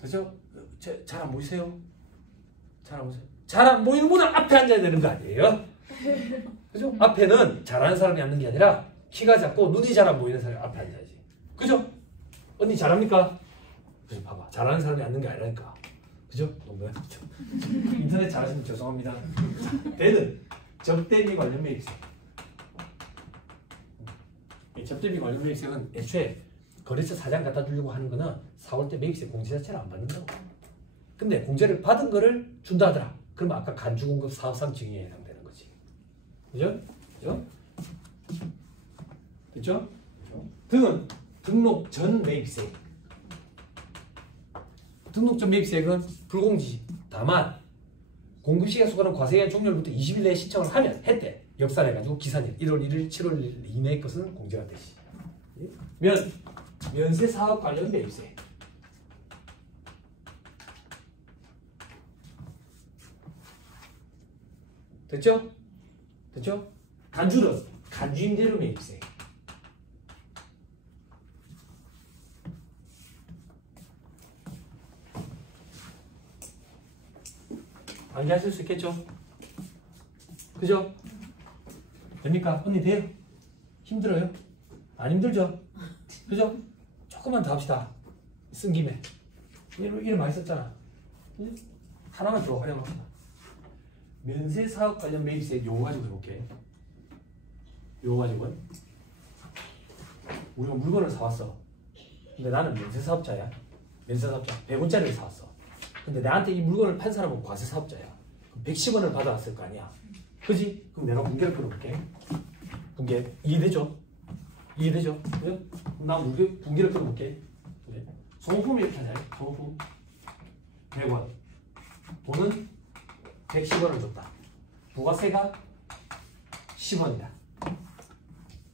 그죠? 잘 안 보이세요? 잘 안 보세요? 잘 안 보이는 분은 앞에 앉아야 되는 거 아니에요? 그죠? 앞에는 잘하는 사람이 앉는 게 아니라 키가 작고 눈이 잘 안 보이는 사람이 앞에 앉아야지. 그죠? 언니 잘합니까? 그죠? 봐봐. 잘하는 사람이 앉는 게 아니라니까. 그죠? 농담이죠. 인터넷 잘하시면 죄송합니다. 대는 접대비 관련 매입세. 접대비 관련 매입세는 애초에 거래처 사장 갖다 주려고 하는 거는 4월 때 매입세 공제 자체를 안 받는다고. 근데 공제를 받은 거를 준다 하더라. 그러면 아까 간주공급 사업상 증여에 해당되는 거지. 그죠? 그죠? 됐죠? 등은 등록 전 매입세. 등록 전 매입세액은 불공지. 다만 공급시기가 수반한 과세기한 종료일부터 20일 내에 신청을 하면 했대. 역산해가지고 기산일 1월 1일, 7월 1일 이내의 것은 공제가 되시. 면세 사업 관련 매입세. 됐죠? 됐죠? 간주는 간주임대료 매입세. 암기하실 수 있겠죠? 그죠? 됩니까? 언니 돼요? 힘들어요? 안 힘들죠? 그죠? 조금만 더 합시다. 쓴 김에. 일 많이 썼잖아. 하나만 더 활용합시다. 면세사업 관련 매입세 요거 가지고 해볼게. 요거 가지고는 우리가 물건을 사왔어. 근데 나는 면세사업자야. 면세사업자 100원짜리를 사왔어. 근데 나한테 이 물건을 판 사람은 과세사업자야. 110원을 받아왔을 거 아니야. 그지? 그럼 내가 분개를 끊어볼게. 분개 이해되죠? 이해되죠? 그래? 나 분개를 끊어볼게. 그래? 소모품 이렇게 하자. 소모품 100원. 돈은 110원을 줬다. 부가세가 10원이다.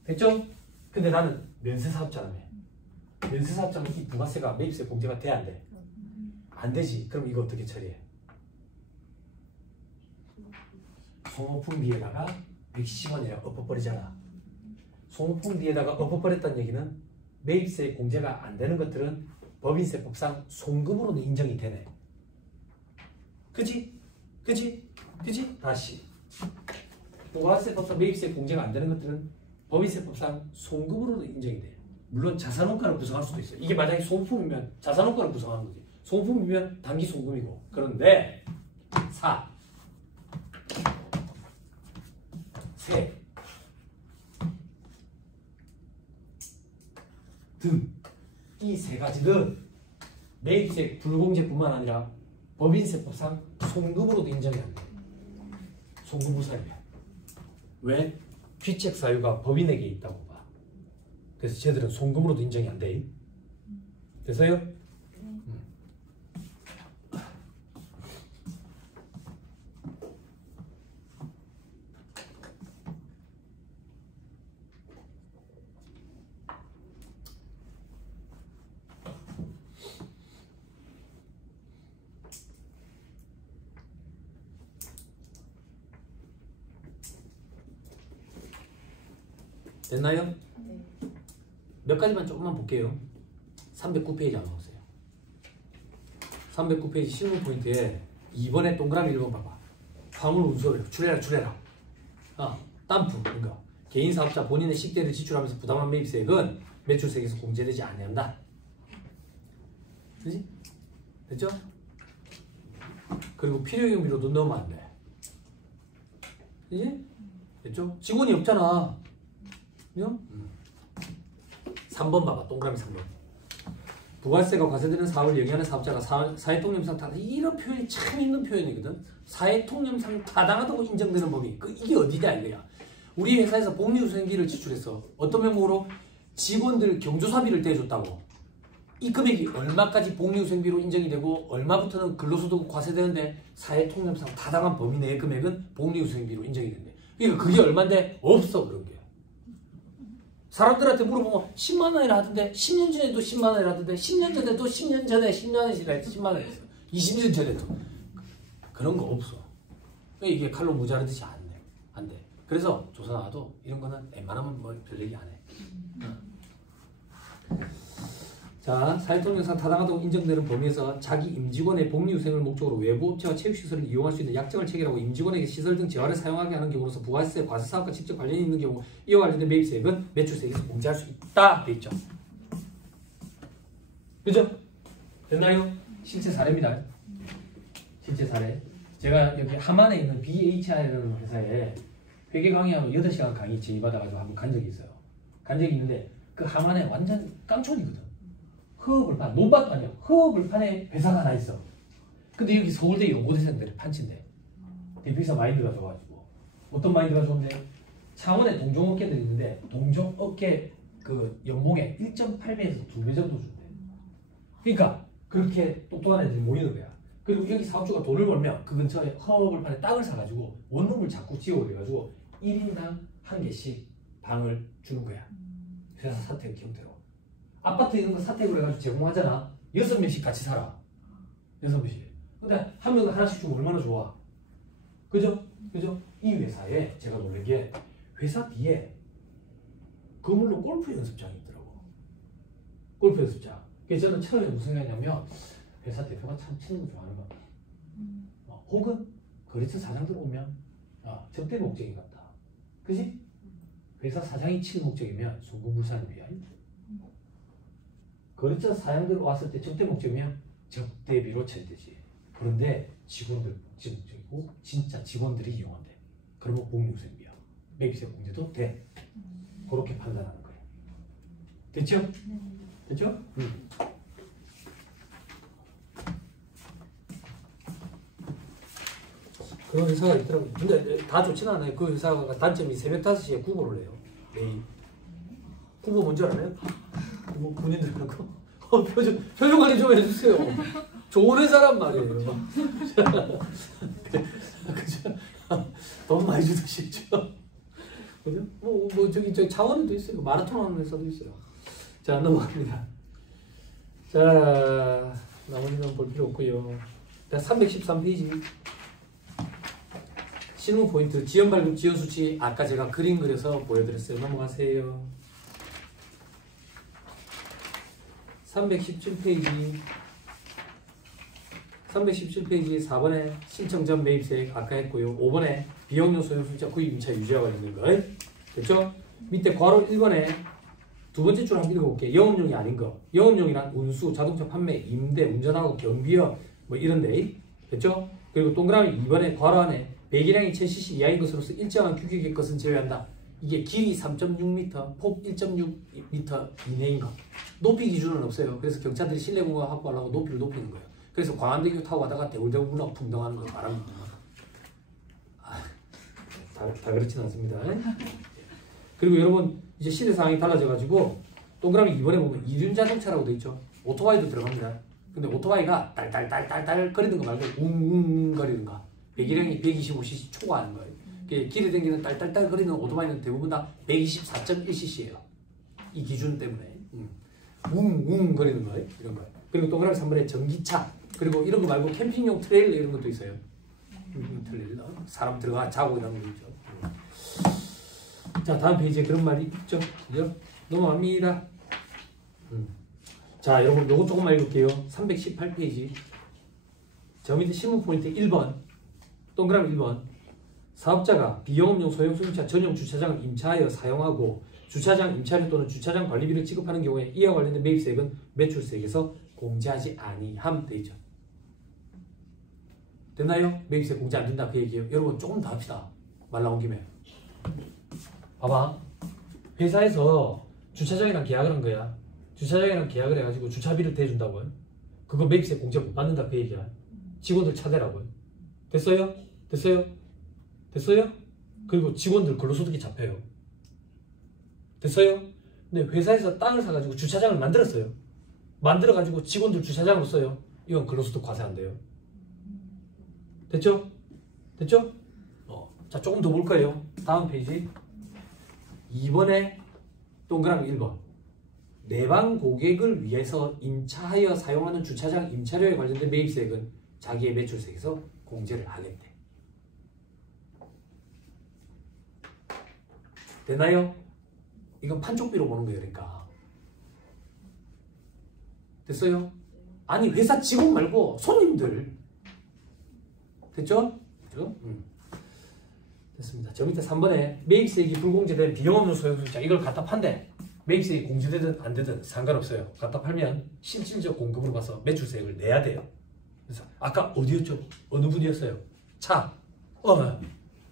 됐죠? 근데 나는 면세사업자라며. 면세사업자는 이 부가세가 매입세 공제가 돼 안 돼? 안 되지. 그럼 이거 어떻게 처리해? 소모품비에다가 110원이라고 엎어버리잖아. 소모품비에다가 엎어버렸다는 얘기는 매입세 공제가 안 되는 것들은 법인세법상 송금으로는 인정이 되네. 그치? 그치? 그치? 다시. 부가세법상 매입세 공제가 안 되는 것들은 법인세법상 송금으로도 인정이 돼. 물론 자산원가를 구성할 수도 있어요. 이게 만약에 소모품이면 자산원가를 구성하는 거지. 소모품이면 단기 송금이고. 그런데 4. 세 등 이 세 가지는 매입세 불공제뿐만 아니라 법인세법상 송금으로도 인정이 안 돼. 송금부사입니다. 왜? 귀책 사유가 법인에게 있다고 봐. 그래서 쟤들은 송금으로도 인정이 안 돼. 됐어요? 됐나요? 네. 몇 가지만 조금만 볼게요. 309페이지 한번 보세요. 309페이지 실무 포인트에 2번에 동그라미 1번 봐봐. 화물 운수를 출해라. 땀프 이거. 개인 사업자 본인의 식대를 지출하면서 부담한 매입세액은 매출세액에서 공제되지 아니한다. 그지? 됐죠? 그리고 필요경비로 돈 넣으면 안 돼. 그지? 됐죠? 직원이 없잖아. 그죠? 3번 봐봐. 동그라미 3번. 부가세가 과세되는 사업을 영위하는 사업자가 사회통념상 타당. 이런 표현이 참 있는 표현이거든. 사회통념상 타당하다고 인정되는 법이. 이게 어디냐 이거야. 우리 회사에서 복리후생비를 지출했어. 어떤 명목으로? 직원들 경조사비를 대줬다고. 이 금액이 얼마까지 복리후생비로 인정이 되고 얼마부터는 근로소득 과세되는데 사회통념상 타당한 범위 내의 금액은 복리후생비로 인정이 된대. 그러니까 그게 얼마인데? 없어 그런 게. 사람들한테 물어보면 10만 원이라 하던데 10년 전에도 10만 원이라 하던데 10년 전에도 10년 전에 10년 원이라 해서 10만 원 했어. 20년 전에도. 그런 거 없어. 이게 칼로 무자르듯이 안 돼. 그래서 조사 나와도 이런 거는 웬만하면 뭐 별 얘기 안 해. 자, 사회통념상 타당하다고 인정되는 범위에서 자기 임직원의 복리후생을 목적으로 외부 업체와 체육시설을 이용할 수 있는 약정을 체결하고 임직원에게 시설 등 재화를 사용하게 하는 경우로서 부가세, 과세사업과 직접 관련이 있는 경우 이와 관련된 매입세액은 매출세액에서 공제할 수 있다 돼 있죠. 그죠? 됐나요? 실제 사례입니다. 실제 사례. 제가 여기 함안에 있는 BHR이라는 회사에 회계 강의하고 8시간 강의 제의받아가지고 한번 간 적이 있어요. 간 적이 있는데 그 함안에 완전 깡촌이거든. 허허벌판, 논밭도 아니야. 허허벌판에 회사가 하나 있어. 근데 여기 서울대 연고대생들의 판치인데 대표이사 마인드가 좋아가지고 어떤 마인드가 좋은데 창원에 동종업계들이 있는데 동종업계 그 연봉에 1.8배에서 2배 정도 준대. 그러니까 그렇게 똑똑한 애들이 모이는 거야. 그리고 여기 사업주가 돈을 벌면 그 근처에 허허벌판에 땅을 사가지고 원룸을 자꾸 지어올려가지고 1인당 1개씩 방을 주는 거야. 회사 사택 형태로. 아파트 이런 거 사택으로 해가지고 제공하잖아. 6명씩 같이 살아. 6명씩. 근데 한 명은 하나씩 주면 얼마나 좋아. 그죠? 그죠? 이 회사에 제가 놀란 게 회사 뒤에 건물로 골프 연습장이 있더라고. 골프 연습장. 그래서 저는 처음에 무슨 생각이냐면 회사 대표가 참 치는 거 좋아하는 거. 혹은 거래처 사장들 오면 접대 목적인 것 같다. 그지? 회사 사장이 치는 목적이면 송금불산을 위하여. 거래처 사장들 왔을 때 접대 목적이면 접대비로 처리되지. 그런데 직원들 복지목적이고 진짜 직원들이 이용한대. 그러면 공유수입이야. 매입세 공제도 돼. 그렇게 판단하는 거예요. 됐죠? 네. 됐죠? 그런 회사가 있더라고요. 근데 다 좋지는 않아요. 그 회사가 단점이 새벽 5시에 구보를 해요. 매일. 구보 뭔지 알아요? 뭐 군인들하고 표정 관리 좀 해주세요. 좋은 회사란 말이에요. 그죠? 돈 많이 주듯이죠. 그죠? 저기 창원에도 있어요. 마라톤 하는 회사도 있어요. 자, 넘어갑니다. 자, 나머지는 볼 필요 없고요. 313페이지. 실무 포인트, 지연 발급, 지연 수치. 아까 제가 그림 그려서 보여드렸어요. 넘어가세요. 317페이지. 317페이지 4번에 신청 전 매입세액 아까 했고요. 5번에 비용료 소요순자 구입 임차 유지와 관련된 거. 됐죠? 밑에 괄호 1번에 두 번째 줄 한번 읽어볼게요. 영업용이 아닌 거. 영업용이란 운수, 자동차 판매, 임대, 운전하고 경비업 뭐 이런데. 됐죠? 그리고 동그라미 2번에 괄호 안에 배기량이 1000cc 이하인 것으로서 일정한 규격의 것은 제외한다. 이게 길이 3.6m, 폭 1.6m 이내인 거. 높이 기준은 없어요. 그래서 경찰들이 실내 공간 확보하려고 높이를 높이는 거예요. 그래서 광안대교 타고 가다가 대울대굴 풍덩하는 거 말합니다. 다 그렇진 않습니다. 그리고 여러분 이제 시대 상황이 달라져가지고 동그라미 2번에 보면 이륜 자동차라고 돼 있죠. 오토바이도 들어갑니다. 근데 오토바이가 딸딸딸딸 거리는 거 말고 웅웅 거리는 거. 배기량이 125cc 초과하는 거예요. 길에 다니는 딸딸딸 거리는 오토바이는 대부분 다 124.1cc예요. 이 기준 때문에 웅웅 거리는 거예요. 이런 거. 그리고 동그라미 3번에 전기차. 그리고 이런 거 말고 캠핑용 트레일러 이런 것도 있어요. 트레일러. 사람 들어가 자고 이런 거 있죠. 자, 다음 페이지에 그런 말이 있죠. 그죠? 넘어갑니다. 자, 여러분 요거 조금만 읽을게요. 318페이지. 저 밑에 신문 포인트 1번. 동그라미 1번. 사업자가 비영업용 소형 승용차 전용 주차장을 임차하여 사용하고 주차장 임차료 또는 주차장 관리비를 지급하는 경우에 이와 관련된 매입세액은 매출세액에서 공제하지 아니함 돼 있죠. 됐나요? 매입세 공제 안 된다 그 얘기예요. 여러분 조금 더 합시다. 말 나온 김에. 봐봐. 회사에서 주차장이랑 계약을 한 거야. 주차장이랑 계약을 해가지고 주차비를 대준다고요. 그거 매입세 공제 못 받는다 그 얘기야. 직원들 차대라고요. 됐어요? 됐어요? 됐어요? 그리고 직원들 근로소득이 잡혀요. 됐어요? 근데 회사에서 땅을 사가지고 주차장을 만들었어요. 만들어가지고 직원들 주차장으로 써요. 이건 근로소득 과세 안 돼요. 됐죠? 됐죠? 자, 조금 더 볼 거예요. 다음 페이지. 2번에 동그라미 1번. 내방 고객을 위해서 임차하여 사용하는 주차장 임차료에 관련된 매입세액은 자기의 매출세에서 공제를 하겠대. 되나요? 이건 판촉비로 보는 거예요. 그러니까. 됐어요? 아니 회사 직원 말고 손님들. 됐죠? 됐죠? 됐습니다. 저 밑에 3번에 매입세액이 불공제된 비영업용 소형승용차 이걸 갖다 판대. 매입세액이 공제되든 안 되든 상관없어요. 갖다 팔면 실질적 공급으로 가서 매출세액을 내야 돼요. 그래서 아까 어디였죠? 어느 분이었어요? 차.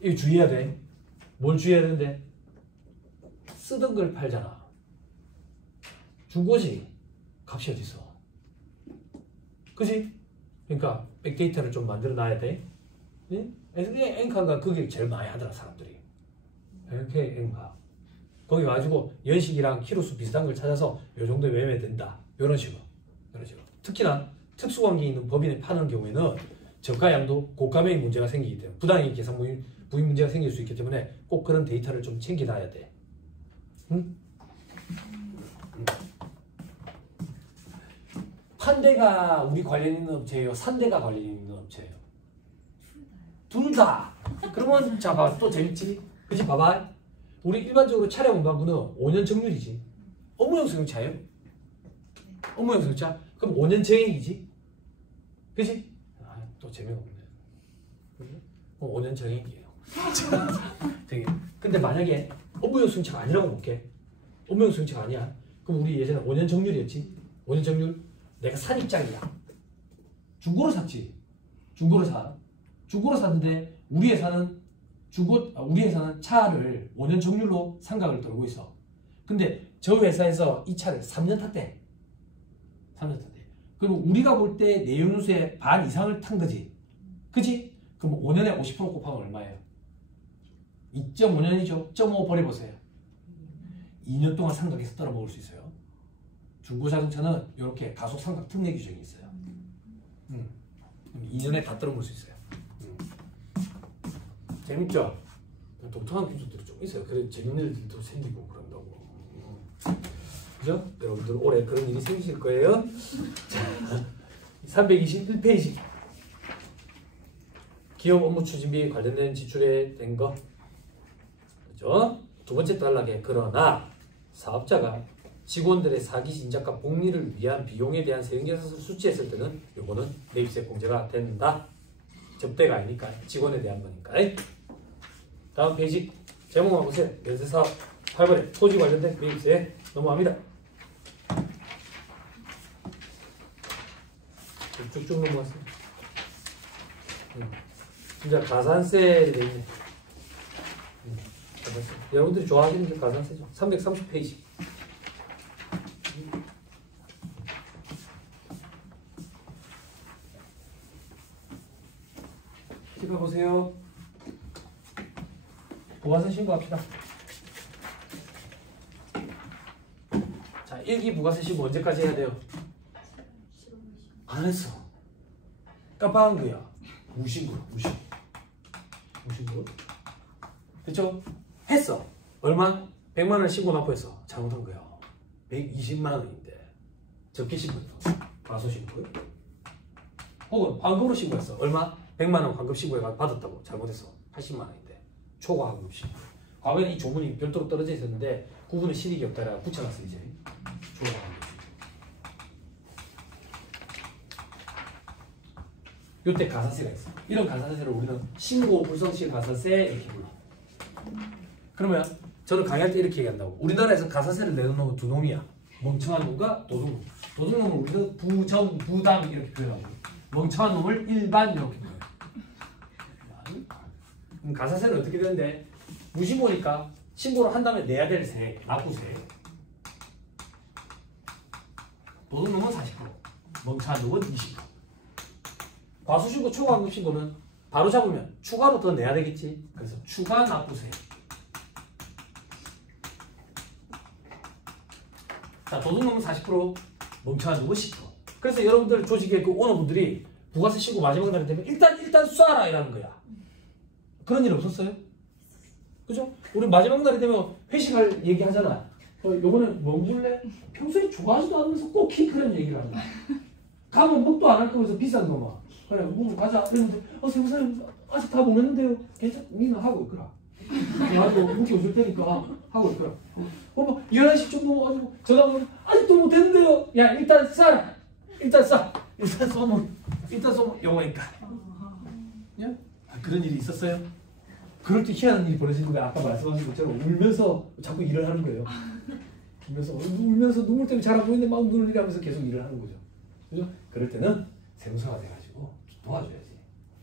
이거 주의해야 돼. 뭘 주의해야 되는데? 쓰던 걸 팔잖아. 중고지. 값이 어디 있어? 그지? 그러니까 백데이터를 좀 만들어 놔야 돼. 응? 엔카가 그게 제일 많이 하더라 사람들이. 이렇게 엔카. 거기 가지고 연식이랑 키로수 비슷한 걸 찾아서 요 정도에 매매된다. 이런 식으로. 특히나 특수관계 있는 법인에 파는 경우에는 저가양도 고가매입 문제가 생기기 때문에 부당이익 계산 부인 문제가 생길 수 있기 때문에 꼭 그런 데이터를 좀 챙겨놔야 돼. 응? 판대가 우리 관련 있는 업체예요? 산대가 관련 있는 업체예요? 둘 다. 그러면 자, 또 재밌지? 그치? 봐봐. 우리 일반적으로 차량 운반부는 5년 정률이지. 업무용 승용차예요? 업무용 승용차? 그럼 5년 정액이지? 그치? 또 재미가 없네. 5년 정액이에요. 근데 만약에 업무용 승용차가 아니라고 볼게. 업무용 승용차가 아니야. 그럼 우리 예전에 5년 정률이었지? 5년 정률? 내가 산 입장이야. 중고로 샀지? 중고로 사. 중고로 샀는데 우리 회사는 우리 회사는 차를 5년 정률로 상각을 떨고 있어. 근데 저 회사에서 이 차를 3년 탔대. 3년 탔대. 그럼 우리가 볼 때 내연수의 반 이상을 탄 거지. 그지? 그럼 5년에 50% 곱하면 얼마예요? 2.5년이죠. 0.5 버려보세요. 2년 동안 상각에서 떨어 먹을 수 있어요. 중고자동차는 이렇게 가속 상각 특례 규정이 있어요. 2년에 다 떨어 먹을 수 있어요. 재밌죠? 독특한 기술들이 좀 있어요. 그래 재밌는 일들도 생기고 그런다고. 그죠? 여러분들 올해 그런 일이 생기실 거예요. 자, 321페이지. 기업 업무 추진비 관련된 지출에 된 거. 그죠? 두 번째 단락에 그러나 사업자가 직원들의 사기 신작과 복리를 위한 비용에 대한 세금계산서를 수취했을 때는 요거는 매입세 공제가 된다. 접대가 아니니까 직원에 대한 거니까. 다음 페이지 제목만 보세요. 연쇄사업 8번에 토지 관련된 매입세 넘어갑니다. 쭉쭉 넘어갔어요. 진짜 가산세에 되어 있네. 가산세. 여러분들이 좋아하시는 게 가산세죠. 330페이지. 보세요. 부가세 신고합시다. 자, 1기 부가세 신고 언제까지 해야 돼요? 안 했어. 깜빡한 거야. 무신고. 그쵸? 했어. 얼마? 100만 원 신고 납부했어. 잘못한 거야. 120만 원인데 적게 신고했어. 과소 신고. 혹은 환급으로 신고했어. 얼마? 100만 원 환급 신고해 받았다고. 잘못했어. 80만 원인데 초과 환급 신고. 과거에는 이 조문이 별도로 떨어져 있었는데 구분의 실익이 없다라 붙여놨어. 이제 초과 환급 신고. 요때 가산세가 있어. 이런 가산세를 우리는 신고 불성실 가산세 이렇게 불러. 그러면 저는 강의할 때 이렇게 얘기한다고. 우리나라에서 가산세를 내는 놈은 두 놈이야. 멍청한 놈과 도둑놈. 도둑놈은 우리는 부정, 부당 이렇게 표현하고, 멍청한 놈을 일반 이렇게 표현해요. 그럼 가산세는 어떻게 되는데, 무신고니까 신고를 한 다음에 내야 될 세, 납부세. 도둑놈은 40%, 멍청한 놈은 20%. 과소신고, 초과환급신고는 바로 잡으면 추가로 더 내야 되겠지. 그래서 추가 납부세. 자, 도둑놈은 40%, 멍청한 놈은 10%. 그래서 여러분들 조직의 그 오너분들이 부가세 신고 마지막 날이 되면 일단 쏴라 이라는 거야. 그런 일 없었어요? 그죠? 우리 마지막 날이 되면 회식할 얘기 하잖아. 요번에 뭐 먹을래? 평소에 좋아하지도 않으면서 꼭 킹크랩 얘기를 하는 거야. 가면 먹도 안 할 거면서 비싼 거 막. 그래, 뭐 가자. 이러는데, 세무사님 아직 다 못 했는데요. 괜찮? 니는 하고 있거라. 나도 무기 웃을 테니까 하고 있거라. 11시쯤 넘어가지고 전화 오면 아직도 못 했는데요. 야, 일단 쏴라. 일단 쏴. 일단 쏘면 영어니까. 예? 그런 일이 있었어요? 그럴 때 희한한 일이 벌어지는 거야. 아까 말씀하신 것처럼 울면서 자꾸 일을 하는 거예요. 울면서 눈물 때문에 잘 안 보이는데 막 눈을 일하면서 계속 일을 하는 거죠. 그죠? 그럴 때는 세무사가 돼가지고 도와줘야지.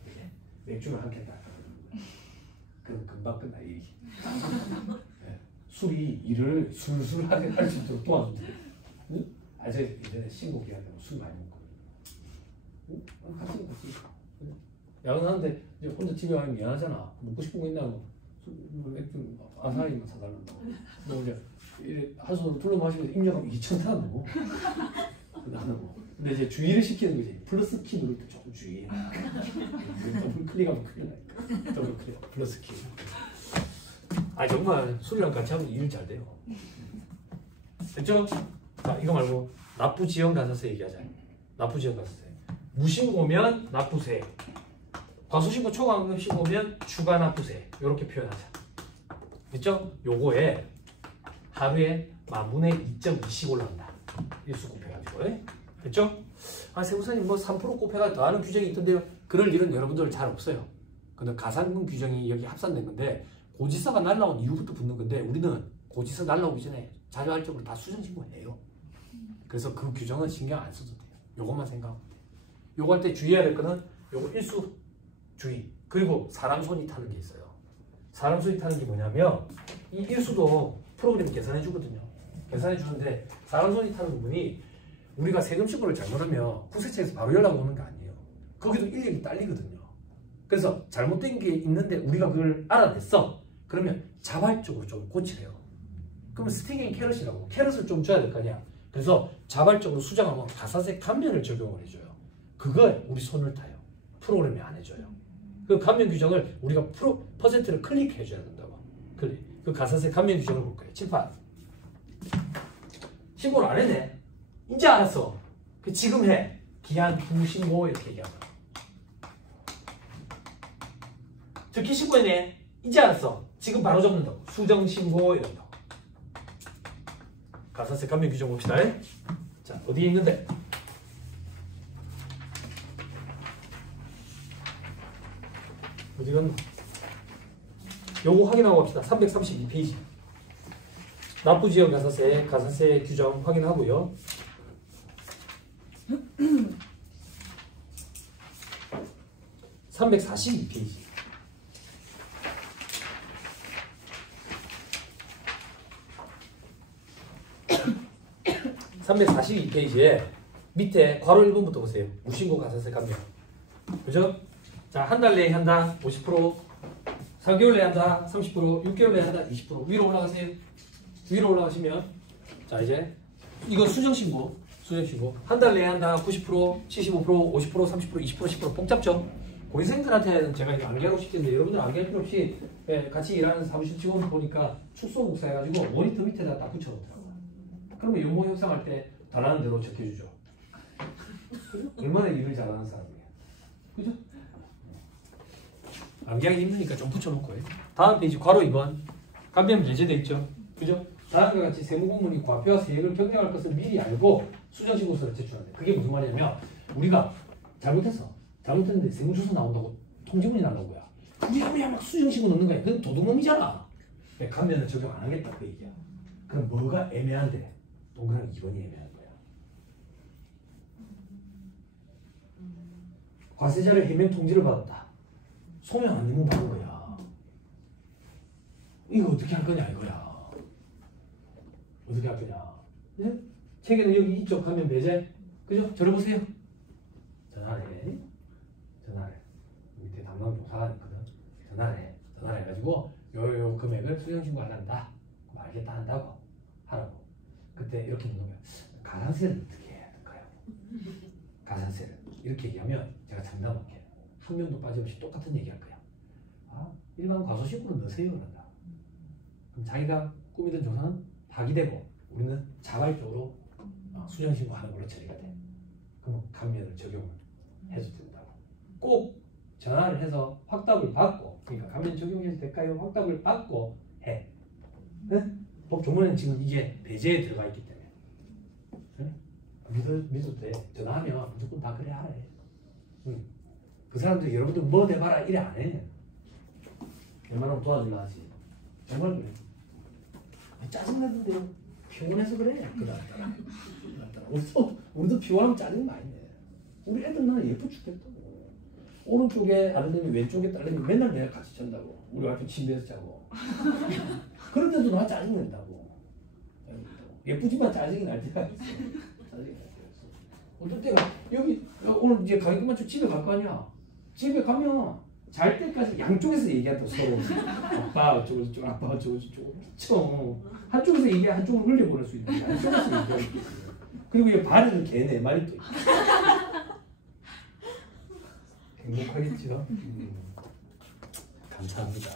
이렇게 맥주를 한 캔 딱. 그럼 금방 끝나 일이. 네. 술이 일을 술술 하게 할 수 있도록 도와준다. 응? 저 예전에 신고 기간 되면 술 많이 먹고. 응? 같이. 야근하는데 이제 혼자 집에 가면 미안하잖아. 먹고 싶은 거 있냐고. 맥주 아사히만 사달란다고. 뭐 이제 한손으로 둘러 마시면서 입력하면 2,000원 넘어. 나는 뭐. 근데 이제 주의를 시키는 거지. 플러스 키 누를 때 조금 주의해. 더블 클릭하면 큰일 나니까. 더블 클릭, 플러스 키. 정말 술이랑 같이 하면 일 잘 돼요. 됐죠? 자, 이거 말고 납부지연 가산세 얘기하자. 납부지연 가산세. 무신고면 납부세. 과소신고 초과환급신고면 추가 납부세. 이렇게 표현하자. 됐죠? 요거에 하루에 만분의 2.2씩 올라간다. 일수 곱해가지고. 됐죠? 세무사님 3% 곱해가 더하는 규정이 있던데요. 그럴 일은 여러분들 잘 없어요. 근데 가산금 규정이 여기 합산된 건데 고지서가 날라온 이후부터 붙는 건데 우리는 고지서 날라오기 전에 자료활적으로 다 수정신고해요. 그래서 그 규정은 신경 안 써도 돼요. 요것만 생각하면 돼요. 요거 할 때 주의해야 될 거는 요거 일수주의. 그리고 사람 손이 타는 게 있어요. 사람 손이 타는 게 뭐냐면 이 일수도 프로그램이 계산해 주거든요. 계산해 주는데 사람 손이 타는 부분이 우리가 세금 신고를 잘못하면 국세청에서 바로 연락 오는 거 아니에요. 거기도 인력이 딸리거든요. 그래서 잘못된 게 있는데 우리가 그걸 알아냈어. 그러면 자발적으로 좀 고치래요. 그러면 스틱 앤 캐럿이라고 캐럿을 좀 줘야 될 거 아니야. 그래서 자발적으로 수정하면 가산세 감면을 적용을 해줘요. 그걸 우리 손을 타요. 프로그램이 안 해줘요. 그 감면 규정을 우리가 퍼센트를 클릭해 줘야 된다고. 클릭. 그 가산세 감면 규정을 볼 거예요. 칠판. 신고를 안 했네. 이제 알았어. 그 지금 해. 기한 후 신고 이렇게 얘기하면. 특히 신고했네. 이제 알았어. 지금 바로 적는다고. 수정 신고 이런다고. 가산세 감면 규정 봅시다. 자, 어디에 있는데? 어디 갔나? 요거 확인하고 갑시다. 332페이지. 납부지역 가산세 규정 확인하고요. 342페이지. 342페이지에 밑에 괄호 1번부터 보세요. 무신고 가산세 감면. 그죠? 자, 한 달 내에 한다 50%, 4개월 내에 한다 30%, 6개월 내에 한다 20%. 위로 올라가세요. 위로 올라가시면 자, 이제 이거 수정신고. 한 달 내에 한다 90%, 75%, 50%, 30%, 20%, 10% 복잡죠? 고위생들한테는 제가 이거 암기하고 싶은데 여러분들 암기할 필요 없이 같이 일하는 사무실 직원 보니까 축소국사 해가지고 모니터 밑에다 딱 붙여놓더라고요. 그러면 용모 협상할 때 달라는 대로 적혀주죠. 얼마나 일을 잘하는 사람이에요. 그죠? 암기하기 힘드니까 좀 붙여놓고 해. 다음 페이지 괄호 2번. 감면 배제되어 있죠. 그죠? 다음과 같이 세무공무원이 과표와 세액을 경량할 것을 미리 알고 수정신고서를 제출한대. 그게 무슨 말이냐면 우리가 잘못했는데 세무조사 나온다고 통지문이 나온 거야. 우리야 막 수정신고 넣는 거야. 그건 도둑놈이잖아. 감면을 적용 안 하겠다 그 얘기야. 그럼 뭐가 애매한데? 동그라미 2번이 애매한 거야. 과세자를 해명 통지를 받았다. 소명 안 내면 받은 거야. 이거 어떻게 할 거냐 이거야. 어떻게 할 거냐. 네? 책에는 여기 이쪽 가면 배제. 그죠? 들어보세요. 전화를 밑에 담당 조사가 있거든. 전화를 해가지고 요 금액을 수정신고 하란다. 알겠다 한다고 하라고. 그때 이렇게 묻는 거야. 가산세를 어떻게 해야 될까요? 가산세를 이렇게 얘기하면 제가 장담할게요. 한 명도 빠짐없이 똑같은 얘기할 거야. 아, 일반 과소신고는 넣으세요 그런다. 그럼 자기가 꾸미던 조사는 파기되고 우리는 자발적으로 수정신고하는 걸로 처리가 돼. 그럼 감면을 적용을 해도 된다고. 꼭 전화를 해서 확답을 받고, 그러니까 감면 적용해도 될까요? 확답을 받고 해. 네? 법조문에는 지금 이게 배제에 들어가 있기 때문에. 네? 믿어도 돼. 전화하면 무조건 다 그래 하래. 그 사람들 여러분들 뭐 내봐라 이래 안 해. 웬만하면 도와주려 하지. 정말 그래. 짜증나던데요. 피곤해서 그래. 우리도 피곤하면 짜증 많이 내. 우리 애들 나는 예뻐 죽겠다고. 오른쪽에 아드님이 왼쪽에 딸내미 맨날 내가 같이 잔다고. 우리 와이프 침대에서 자고. 그런데도 나 짜증 낸다고. 예쁘지만 짜증이 날 때가 있어. 짜증이 날 때가 있어. 어떨 때가 여기 오늘 이제 가기 그만 집에 갈 거 아니야. 집에 가면 잘 때까지 양쪽에서 얘기한다고 서로. 아빠 어쩌고 저쩌고 아빠 어쩌고 저쩌고 미쳐. 한쪽에서 얘기 한쪽으로 흘려보낼 수 있는데 한쪽에서 얘기하고 그리고 이 발에는 개 네 마리 또 있고. 행복하겠죠? 감사합니다.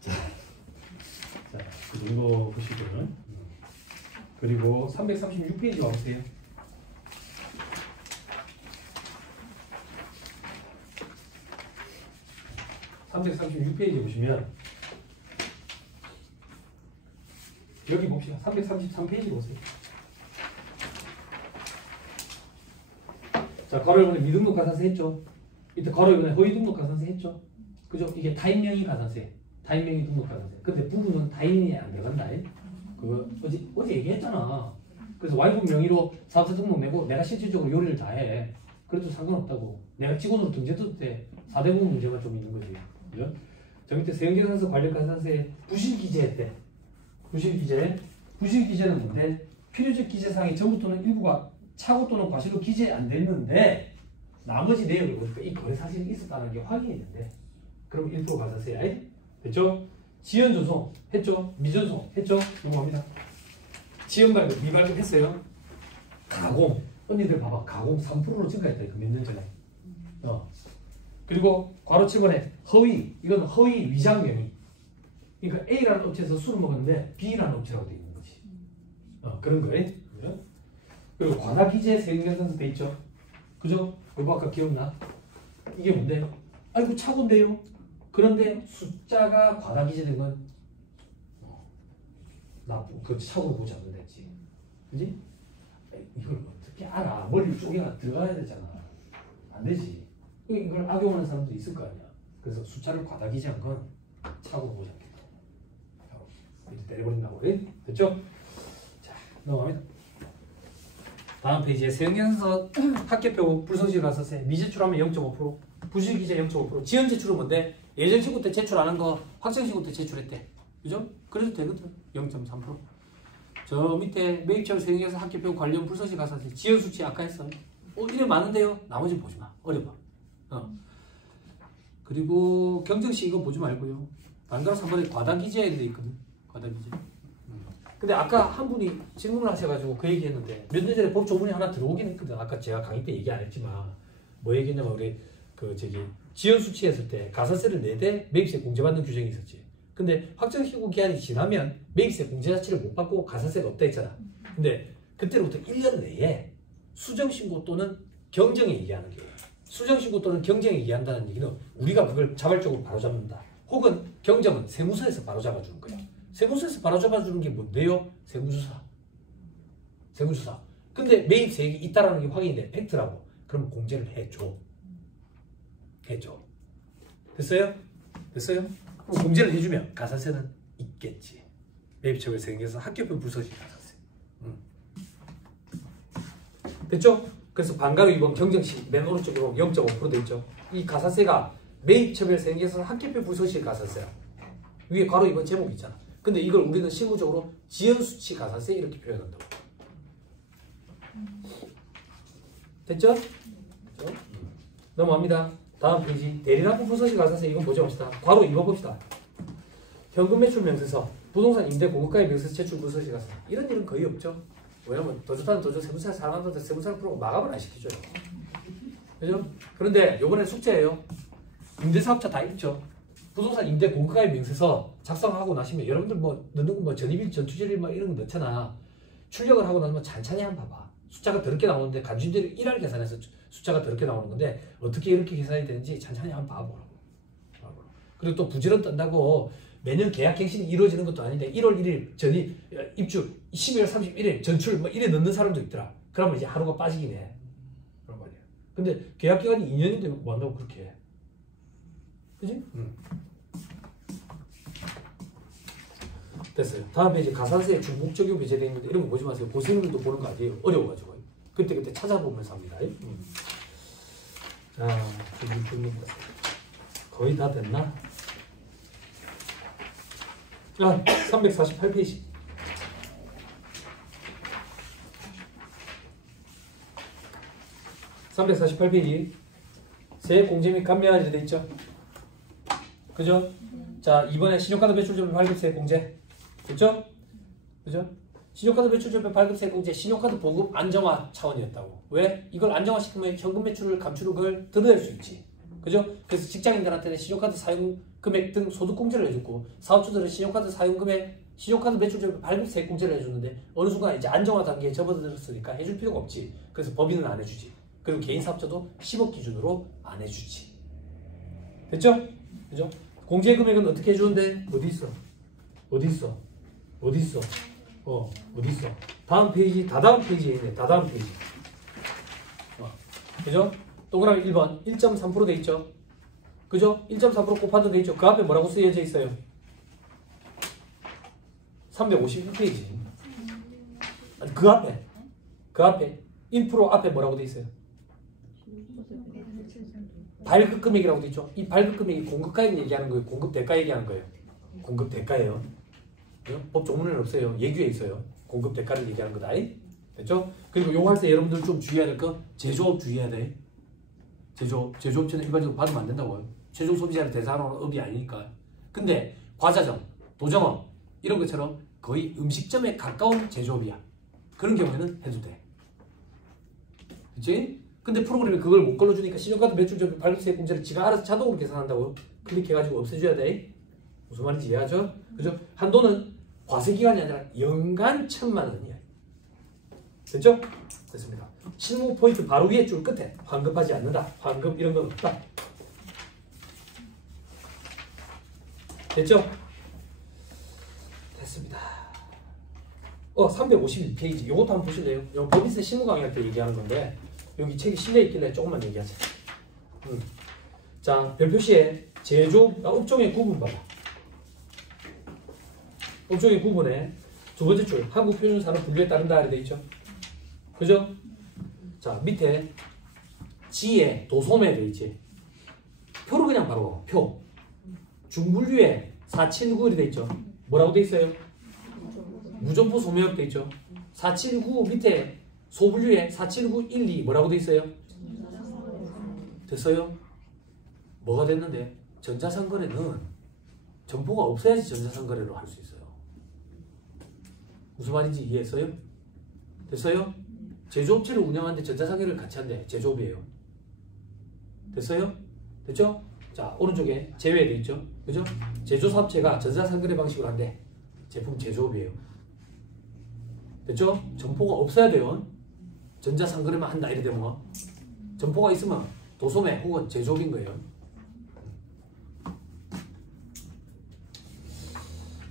자, 그 정도 보시고요. 그리고 336페이지 와보세요. 336페이지 보시면 여기 봅시다. 333페이지 보세요. 자, 괄호 1번에 미등록 가산세 했죠? 이때 괄호 1번에 허위 등록 가산세 했죠? 그죠? 이게 타인명의 가산세, 타인명의 등록 가산세. 근데 부부는 타인이 안 들어간다. 그거 어제 얘기했잖아. 그래서 와이프 명의로 사업자 등록 내고 내가 실질적으로 요리를 다 해. 그래도 상관없다고. 내가 직원으로 등재도 돼. 4대 부분 문제가 좀 있는 거지. 그죠? 정밑에 세형계산서 관련 가산세에 부실기재했대. 부실기재는 뭔데? 필요적 기재사항이 전부 또는 일부가 차고 또는 과실로 기재 안 됐는데 나머지 내역을 보니까 이 거래 사실이 있었다는 게 확인이 된대. 그럼 1% 가산세야. 됐죠? 지연 전송 했죠? 미전송 했죠? 이거 지연 발급, 미발급 했어요. 가공. 언니들 봐봐. 가공 3%로 증가했다. 몇 년 전에. 그리고 괄호치번에 허위. 이건 허위 위장 명의. 그러니까 A라는 업체에서 술을 먹었는데 B라는 업체라고 되어 있는 거지. 그런 거예요. 그리고 과다 기재 세금계산서 돼 있죠. 그죠? 그거 아까 기억나? 이게 뭔데요? 아이고 차고인데요. 그런데 숫자가 과다 기재된 건 나쁘고 그 차고를 보지 않는다 했지. 그지? 이걸 어떻게 알아? 머리 쪼개가 들어가야 되잖아. 안 되지. 이걸 악용하는 사람도 있을 거 아니야. 그래서 숫자를 과다 기재한 건 차고를 보지 않겠다. 이제 때려버린다고. 됐죠? 자, 넘어갑니다. 다음 페이지에 세형계산서 합계표 불성실 가산세 미제출하면 0.5%, 부실기재 0.5%. 지연 제출은 뭔데? 예전 신고 때 제출 안 한 거 확정 신고 때 제출했대. 그죠? 그래도 되거든. 0.3%. 저 밑에 매입처 세형계산서 합계표 관련 불성실 가산세 지연 수치 아까 했어. 이래 많은데요. 나머지 보지 마. 어려워. 그리고 경정시 이거 보지 말고요. 반가로 3번에 과다기재에 돼 있거든. 과다기재. 근데 아까 한 분이 질문을 하셔가지고 그 얘기했는데 몇 년 전에 법 조문이 하나 들어오긴 했거든. 아까 제가 강의 때 얘기 안 했지만 뭐 얘기했냐면 우리 지연 수치했을 때 가산세를 내되 매입세 공제받는 규정이 있었지. 근데 확정신고 기한이 지나면 매입세 공제 자체를 못 받고 가산세가 없다 했잖아. 근데 그때로부터 1년 내에 수정신고 또는 경정에 얘기하는 게 수정신고 또는 경정에 얘기한다는 얘기는 우리가 그걸 자발적으로 바로잡는다. 혹은 경정은 세무서에서 바로잡아주는 거야. 세무서에서 바로잡아주는 게 뭔데요? 세무조사. 근데 매입세액이 있다라는 게 확인이 돼. 팩트라고. 그럼 공제를 해줘. 됐어요? 그럼 공제를 해주면 가산세는 있겠지. 매입처벌 세금에서 합계표 불서시 가산세. 됐죠? 그래서 반가로 2번 경정시 맨 오른쪽으로 0.5% 돼 있죠. 이 가산세가 매입처벌 세금에서 합계표 불서시 가산세야. 위에 괄호 2번 제목이 있잖아. 근데 이걸 우리는 실무적으로 지연수치 가산세 이렇게 표현한다고. 됐죠? 넘어갑니다. 다음 페이지 대리납부 불서시 가산세 이건 보지 맙시다. 괄호 2번 봅시다. 현금 매출 명세서, 부동산 임대 공급가액 명세서 제출 불서시 가산세. 이런 일은 거의 없죠. 왜냐면 더 좋다는 도저 세무사를 사랑한다는데 세무사를 풀고 마감을 안 시켜줘요. 그죠? 그런데 요번에 숙제예요. 임대사업자 다 있죠. 부동산 임대 공급가액 명세서 작성하고 나시면 여러분들 뭐 넣는 거 전입일 전투질일 뭐 이런 거 넣잖아. 출력을 하고 나면 찬찬히 한번 봐봐. 숫자가 더럽게 나오는데 간주임대료 1할 계산해서 숫자가 더럽게 나오는 건데 어떻게 이렇게 계산이 되는지 찬찬히 한번 봐보라고. 그리고 또 부지런 뜬다고 매년 계약 갱신이 이루어지는 것도 아닌데 1월 1일 전입 입주 12월 31일 전출 뭐 이래 넣는 사람도 있더라. 그러면 이제 하루가 빠지긴 해. 그런 말이야. 근데 계약 기간이 2년인데 뭐 한다고 그렇게 해. 그지? 됐어요. 다음 페이지 가산세 중복 적용 배제되어 있는데 이런 거 보지 마세요. 고생님들도 보는 거 아니에요. 어려워가지고. 그때 찾아보면서 합니다. 자, 거의 다 됐나? 348페이지. 세액 공제 및 감면하지 돼 있죠? 그죠? 자, 이번에 신용카드 매출점의 발급세 공제. 그죠? 신용카드 매출점의 발급세 공제, 신용카드 보급 안정화 차원이었다고. 왜? 이걸 안정화시키면 현금 매출을 감추는 걸 드러낼 수 있지. 그죠? 그래서 직장인들한테는 신용카드 사용 금액 등 소득 공제를 해줬고, 사업주들은 신용카드 사용 금액, 신용카드 매출점의 발급세 공제를 해줬는데 어느 순간 이제 안정화 단계에 접어들었으니까 해줄 필요가 없지. 그래서 법인은 안 해주지. 그리고 개인 사업자도 10억 기준으로 안 해주지. 됐죠? 그죠? 공제 금액은 어떻게 해주는데? 어디 있어? 다음 페이지, 다다음 페이지에 있네. 다다음 페이지. 그죠? 동그라미 1번 1.3% 돼 있죠? 그죠? 1.3% 곱하도 돼 있죠? 그 앞에 뭐라고 쓰여져 있어요? 351페이지. 아니, 그 앞에 1% 앞에 뭐라고 돼 있어요? 발급 금액이라고 돼 있죠. 이 발급 금액이 공급가액 얘기하는 거예요. 공급 대가 얘기하는 거예요. 공급 대가예요. 법 조문에는 없어요. 예규에 있어요. 공급 대가를 얘기하는 거다. 됐죠? 그리고 요거 할 때 여러분들 좀 주의해야 될 거 제조업 주의해야 돼. 제조업체는 일반적으로 받으면 안 된다고요. 최종 소비자를 대상으로 하는 업이 아니니까. 근데 과자점, 도정업 이런 것처럼 거의 음식점에 가까운 제조업이야. 그런 경우에는 해도 돼. 그치? 근데 프로그램이 그걸 못 걸러주니까 신용카드 매출점유 발급세 공제를 지가 알아서 자동으로 계산한다고요. 클릭해가지고 없애줘야 돼. 무슨 말인지 이해하죠? 그죠? 한도는 과세기간이 아니라 연간 1,000만 원이야. 됐죠? 됐습니다. 실무 포인트 바로 위에 줄 끝에 환급하지 않는다. 환급 이런 건 없다. 됐죠? 됐습니다. 351페이지. 이것도 한번 보실래요? 이거 법인세 실무 강의할 때 얘기하는 건데 여기 책이 실려 있길래 조금만 얘기하세요. 자, 별표시에 제조, 업종의 구분 봐봐. 업종의 구분에 두 번째 줄 한국 표준 산업 분류에 따른다 이렇게 돼 있죠. 그죠? 자, 밑에 지에 도소매 돼 있지. 표로 그냥 바로 표. 중분류에 479 이렇게 돼 있죠. 뭐라고 돼 있어요? 무점포 소매업 돼 있죠. 479 밑에 소분류에 479 12 뭐라고 돼 있어요? 됐어요? 뭐가 됐는데? 전자상거래는 점포가 없어야지 전자상거래로 할 수 있어요. 무슨 말인지 이해했어요? 됐어요? 제조업체를 운영하는데 전자상거래를 같이 한대. 제조업이에요. 됐어요? 됐죠? 자, 오른쪽에 제외돼 있죠? 그죠? 제조사업체가 전자상거래 방식으로 한대. 제품 제조업이에요. 됐죠? 점포가 없어야 돼요. 전자상거래만 한다 이래 되면 점포가 있으면 도소매 혹은 제조업인 거예요.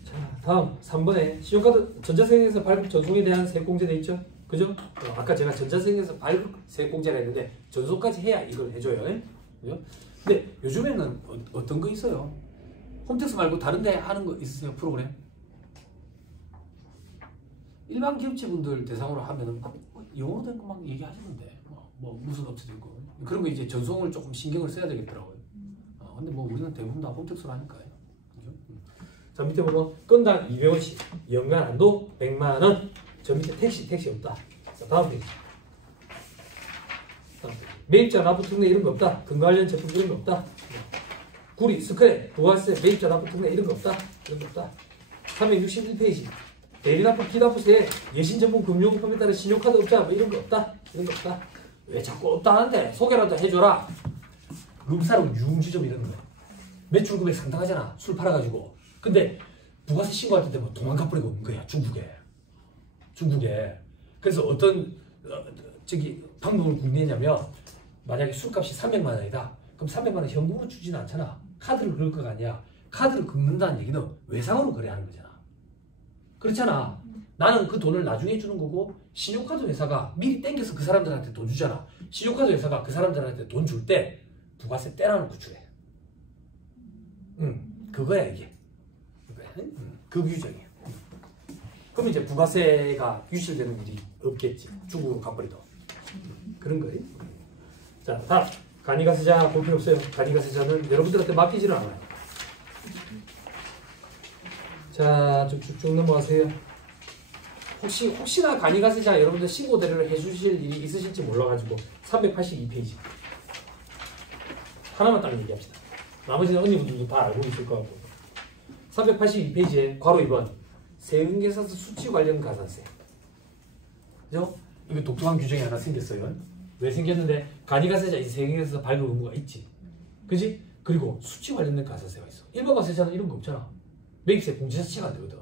자, 다음 3번에 신용카드 전자세액에서 발급 전송에 대한 세액공제 돼 있죠? 그죠? 아까 제가 전자세액에서 발급 세액공제라 했는데 전송까지 해야 이걸 해줘요. 그죠? 근데 요즘에는 어떤 거 있어요? 홈택스 말고 다른 데 하는 거 있으세요? 프로그램? 일반 기업체분들 대상으로 하면은 영어로 된 거 막 얘기하시는데 뭐 무슨 업체도 있고 그런 거 이제 전송을 조금 신경을 써야 되겠더라고요. 근데 뭐 우리는 대부분 다 홈택스로 하니까요. 그죠? 자, 밑에 보면 건당 200원씩 연간 한도 100만 원. 저 밑에 택시 없다. 자, 다음 페이지. 매입자 납부 특례 이런 거 없다. 근거 관련 제품 이런 거 없다. 구리, 스크랩, 부가세, 매입자 납부 특례 이런 거 없다. 이런 거 없다. 361페이지. 대리납부, 기납부세, 예신전문 금융법에 따른 신용카드 업자 뭐 이런 거 없다. 이런 거 없다. 왜 자꾸 없다는데 소개라도 해줘라. 룸사롱 유흥주점 이런 거. 매출 금액 상당하잖아. 술 팔아가지고. 근데 부가세 신고할 때 뭐 도망가 버리고 온 거야. 중국에. 그래서 어떤 방법을 궁리했냐면 만약에 술값이 300만 원이다. 그럼 300만 원 현금으로 주지는 않잖아. 카드를 긁을 거가 아니야. 카드를 긁는다는 얘기는 외상으로 거래하는 거잖아. 그렇잖아. 나는 그 돈을 나중에 주는 거고 신용카드 회사가 미리 땡겨서 그 사람들한테 돈 주잖아. 신용카드 회사가 그 사람들한테 돈 줄 때 부가세 떼라놓고 주래. 그거야 이게. 그 규정이야. 그럼 이제 부가세가 유실되는 일이 없겠지. 중국으로 가버리도. 그런 거예요. 자, 다음 간이가세자 볼 필요 없어요. 간이가세자는 여러분들한테 맡기지는 않아요. 자, 좀 쭉쭉 넘어가세요. 혹시나 간이가세자 여러분들 신고 대리를 해주실 일이 있으실지 몰라가지고 382페이지 하나만 딱 얘기합시다. 나머지는 언니분들도 다 알고 있을 것 같고 382페이지에 괄호 2번 세금계산서 수치 관련 가산세. 그죠? 이거 독특한 규정이 하나 생겼어요. 왜 생겼는데 간이가세자 이 세금계산서 발급 의무가 있지. 그지? 그리고 수치 관련된 가산세가 있어. 일반 가세자는 이런 거 없잖아. 매입세 공제 자체가 안 되거든.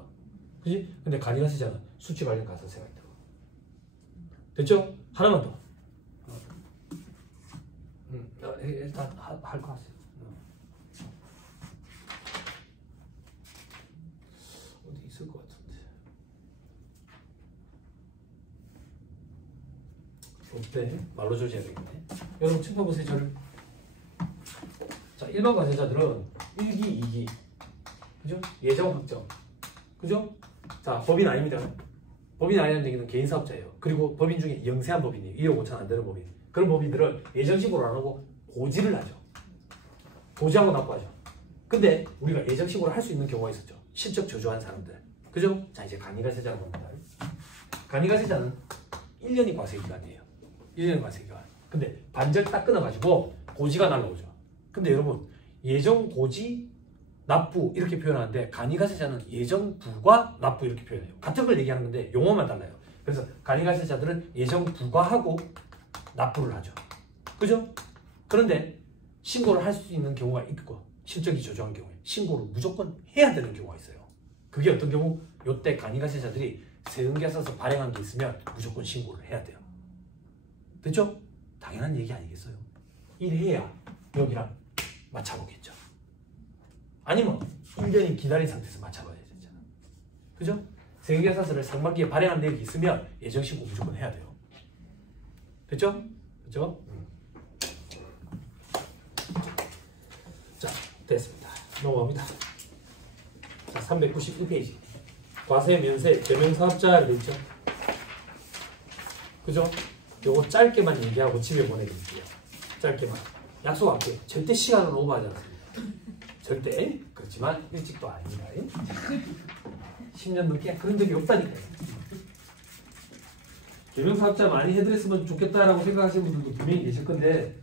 그지? 근데 간이가세자는 수치 관련 가산세가 있다고. 됐죠? 하나만 더. 일단 할 거 하세요. 어디 있을 것 같은데. 어때? 말로 조지해야 되겠네. 여러분 짚어보세요. 저를. 자, 일반 과세자들은 1기, 2기. 그죠? 예정 확정. 그죠? 자, 법인 아닙니다. 법인 아니라는 얘기는 개인 사업자예요. 그리고 법인 중에 영세한 법인이 2억 5천 안 되는 법인. 그런 법인들은 예정신고를 안 하고 고지를 하죠. 고지하고 납부하죠. 근데 우리가 예정신고를 할 수 있는 경우가 있었죠. 실적 저조한 사람들. 그죠? 자, 이제 간이가세자를 봅니다. 간이가세자는 1년이 과세기간이에요. 1년이 과세기간. 근데 반절 딱 끊어가지고 고지가 날라오죠. 근데 여러분, 예정 고지 납부 이렇게 표현하는데 간이가세자는 예정 부과 납부 이렇게 표현해요. 같은 걸 얘기하는 건데 용어만 달라요. 그래서 간이가세자들은 예정 부과하고 납부를 하죠. 그죠? 그런데 신고를 할 수 있는 경우가 있고 실적이 저조한 경우에 신고를 무조건 해야 되는 경우가 있어요. 그게 어떤 경우? 요때 간이가세자들이 세금계산서 발행한 게 있으면 무조건 신고를 해야 돼요. 됐죠? 당연한 얘기 아니겠어요? 이래야 여기랑 맞춰보겠죠. 아니면 1년이 기다린 상태에서 맞춰봐야 되잖아. 그죠? 세금계산서를 상반기에 발행한 내역이 있으면 예정신고 무조건 해야 돼요. 됐죠? 그죠? 자, 됐습니다. 넘어갑니다. 자, 391페이지. 과세, 면세, 겸용사업자 되어 있죠? 그죠? 요거 짧게만 얘기하고 집에 보내드릴게요. 짧게만. 약속할게요. 절대 시간은 오버하지 않습니다. 절대. 그렇지만 일찍도 아닙니다. 10년 넘게 그런 적이 없다니까요. 겸용사업자 많이 해드렸으면 좋겠다라고 생각하시는 분들도 분명히 계실 건데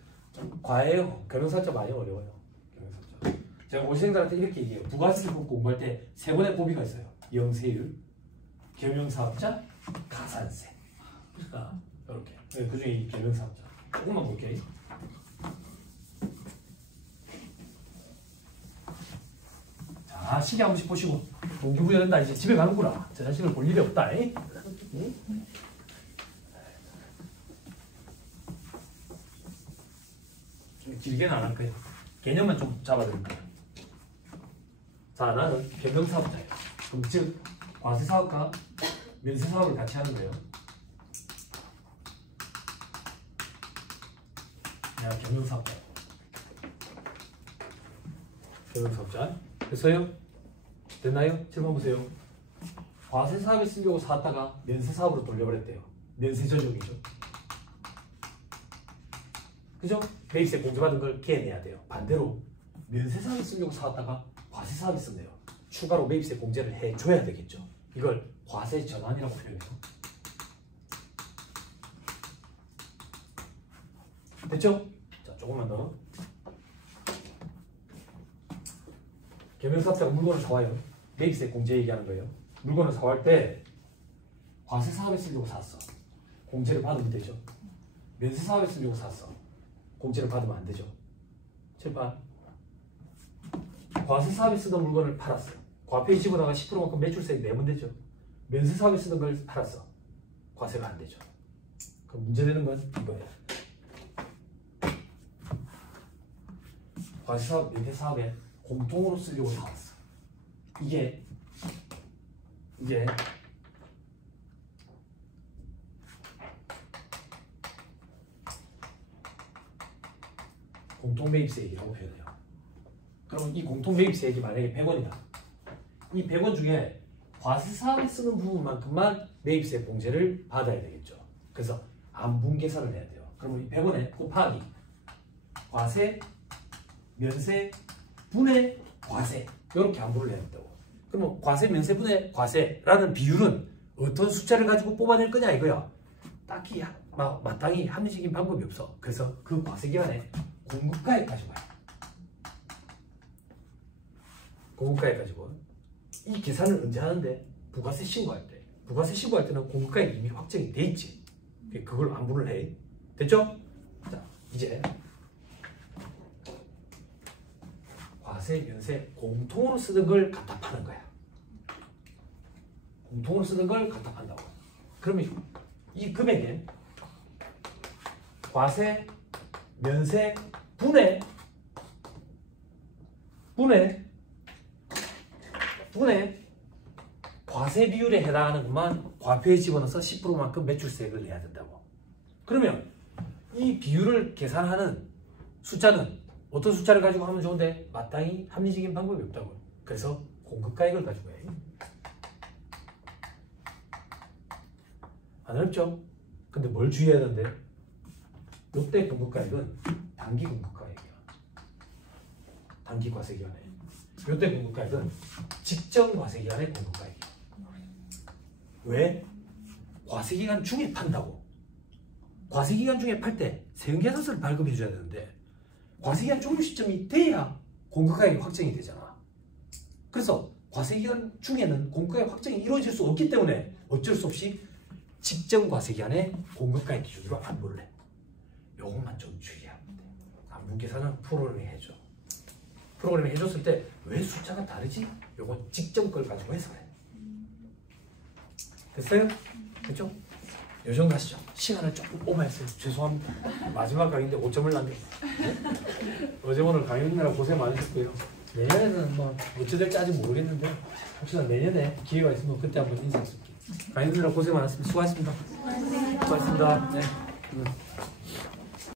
과해요. 겸용사업자 많이 어려워요. 겸용사업자. 제가 모시생들한테 이렇게 얘기해요. 부가세를 공부할 때 세 번의 고비가 있어요. 영세율, 겸용사업자, 가산세. 이렇게. 그 중에 이 겸용사업자. 조금만 볼게요. 자, 시계 한 번씩 보시고 동기부여 된다. 이제 집에 가는구나. 제 자식을 볼 일이 없다. 좀 길게는 안 할 거예요. 개념만 좀 잡아드릴게요. 자, 나는 겸용사업자예요. 그럼 즉 과세사업과 면세사업을 같이 하는 거예요. 내가 겸용사업자. 겸용사업자. 됐어요? 됐나요? 질문 보세요. 과세사업에 쓰려고 사다가 면세사업으로 돌려버렸대요. 면세전용이죠. 그죠? 매입세 공제받은 걸 개내야 돼요. 반대로 면세사업에 쓰려고 사왔다가 과세사업에 쓰네요. 추가로 매입세 공제를 해줘야 되겠죠. 이걸 과세 전환이라고 표현해요. 됐죠? 자, 조금만 더. 겸용사업자가 물건을 사와요. 매입세 공제 얘기하는 거예요. 물건을 사올 때 과세사업에 쓰려고 샀어. 공제를 받으면 되죠. 면세사업에 쓰려고 샀어. 공제를 받으면 안 되죠. 제발. 과세사업에 쓰던 물건을 팔았어요. 과표에 집어다가 10%만큼 매출세액 내면 되죠. 면세사업에 쓰던 걸 팔았어. 과세가 안 되죠. 그럼 문제되는 건 이거예요. 과세사업, 면세사업에 공통으로 쓰려고 사왔어. 이게 공통매입세액이라고 표현해요. 그럼 이 공통매입세액이 만약에 100원이다. 이 100원 중에 과세사업에 쓰는 부분만큼만 매입세 공제를 받아야 되겠죠. 그래서 안분 계산을 해야 돼요. 그러면 이 100원에 곱하기 과세, 면세, 분의 과세 이렇게 안분을 해야 된다고. 그러면 과세, 면세, 분의 과세라는 비율은 어떤 숫자를 가지고 뽑아낼 거냐 이거야. 딱히 마땅히 합리적인 방법이 없어. 그래서 그 과세 기간에 공급가액 가지고 와요. 공급가액 가지고 이 계산을 언제 하는데? 부가세 신고할 때. 부가세 신고할 때는 공급가액이 이미 확정이 돼 있지. 그걸 안분을 해. 됐죠? 자, 이제 과세, 면세 공통으로 쓰던 걸 갖다 파는 거야. 공통으로 쓰던 걸 갖다 판다고. 그러면 이 금액에 과세, 면세, 분의 과세 비율에 해당하는 것만 과표에 집어넣어서 10%만큼 매출세액을 내야 된다고. 그러면 이 비율을 계산하는 숫자는 어떤 숫자를 가지고 하면 좋은데 마땅히 합리적인 방법이 없다고요. 그래서 공급가액을 가지고 해. 안 어렵죠? 근데 뭘 주의해야 되는데? 이때 공급가액은 단기 공급가액이야. 단기 과세기간에. 요때 공급가액은 직전 과세기간의 공급가액이에요. 왜? 과세기간 중에 판다고. 과세기간 중에 팔 때 세금계산서를 발급해 줘야 되는데 과세기간 종료 시점이 돼야 공급가액이 확정이 되잖아. 그래서 과세기간 중에는 공급가액 확정이 이루어질 수 없기 때문에 어쩔 수 없이 직전 과세기간에 공급가액 기준으로 안부를 해. 요것만 좀 주의하면 돼. 안부 계산은 프로그램이 해줘. 프로그램이 해줬을 때 왜 숫자가 다르지? 요거 직전 걸 가지고 해석해. 됐어요? 됐죠? 요 정도 하시죠. 시간을 조금 오버했어요. 죄송합니다. 마지막 강의인데 5점을 남겼어요. 어제 오늘 강의 듣느라 고생 많으셨고요. 내년에는 뭐 어찌 될지 아직 모르겠는데 혹시나 내년에 기회가 있으면 그때 한번 인사드릴게요. 강의 듣느라 고생 많았습니다. 수고하셨습니다. 수고하셨습니다. 네.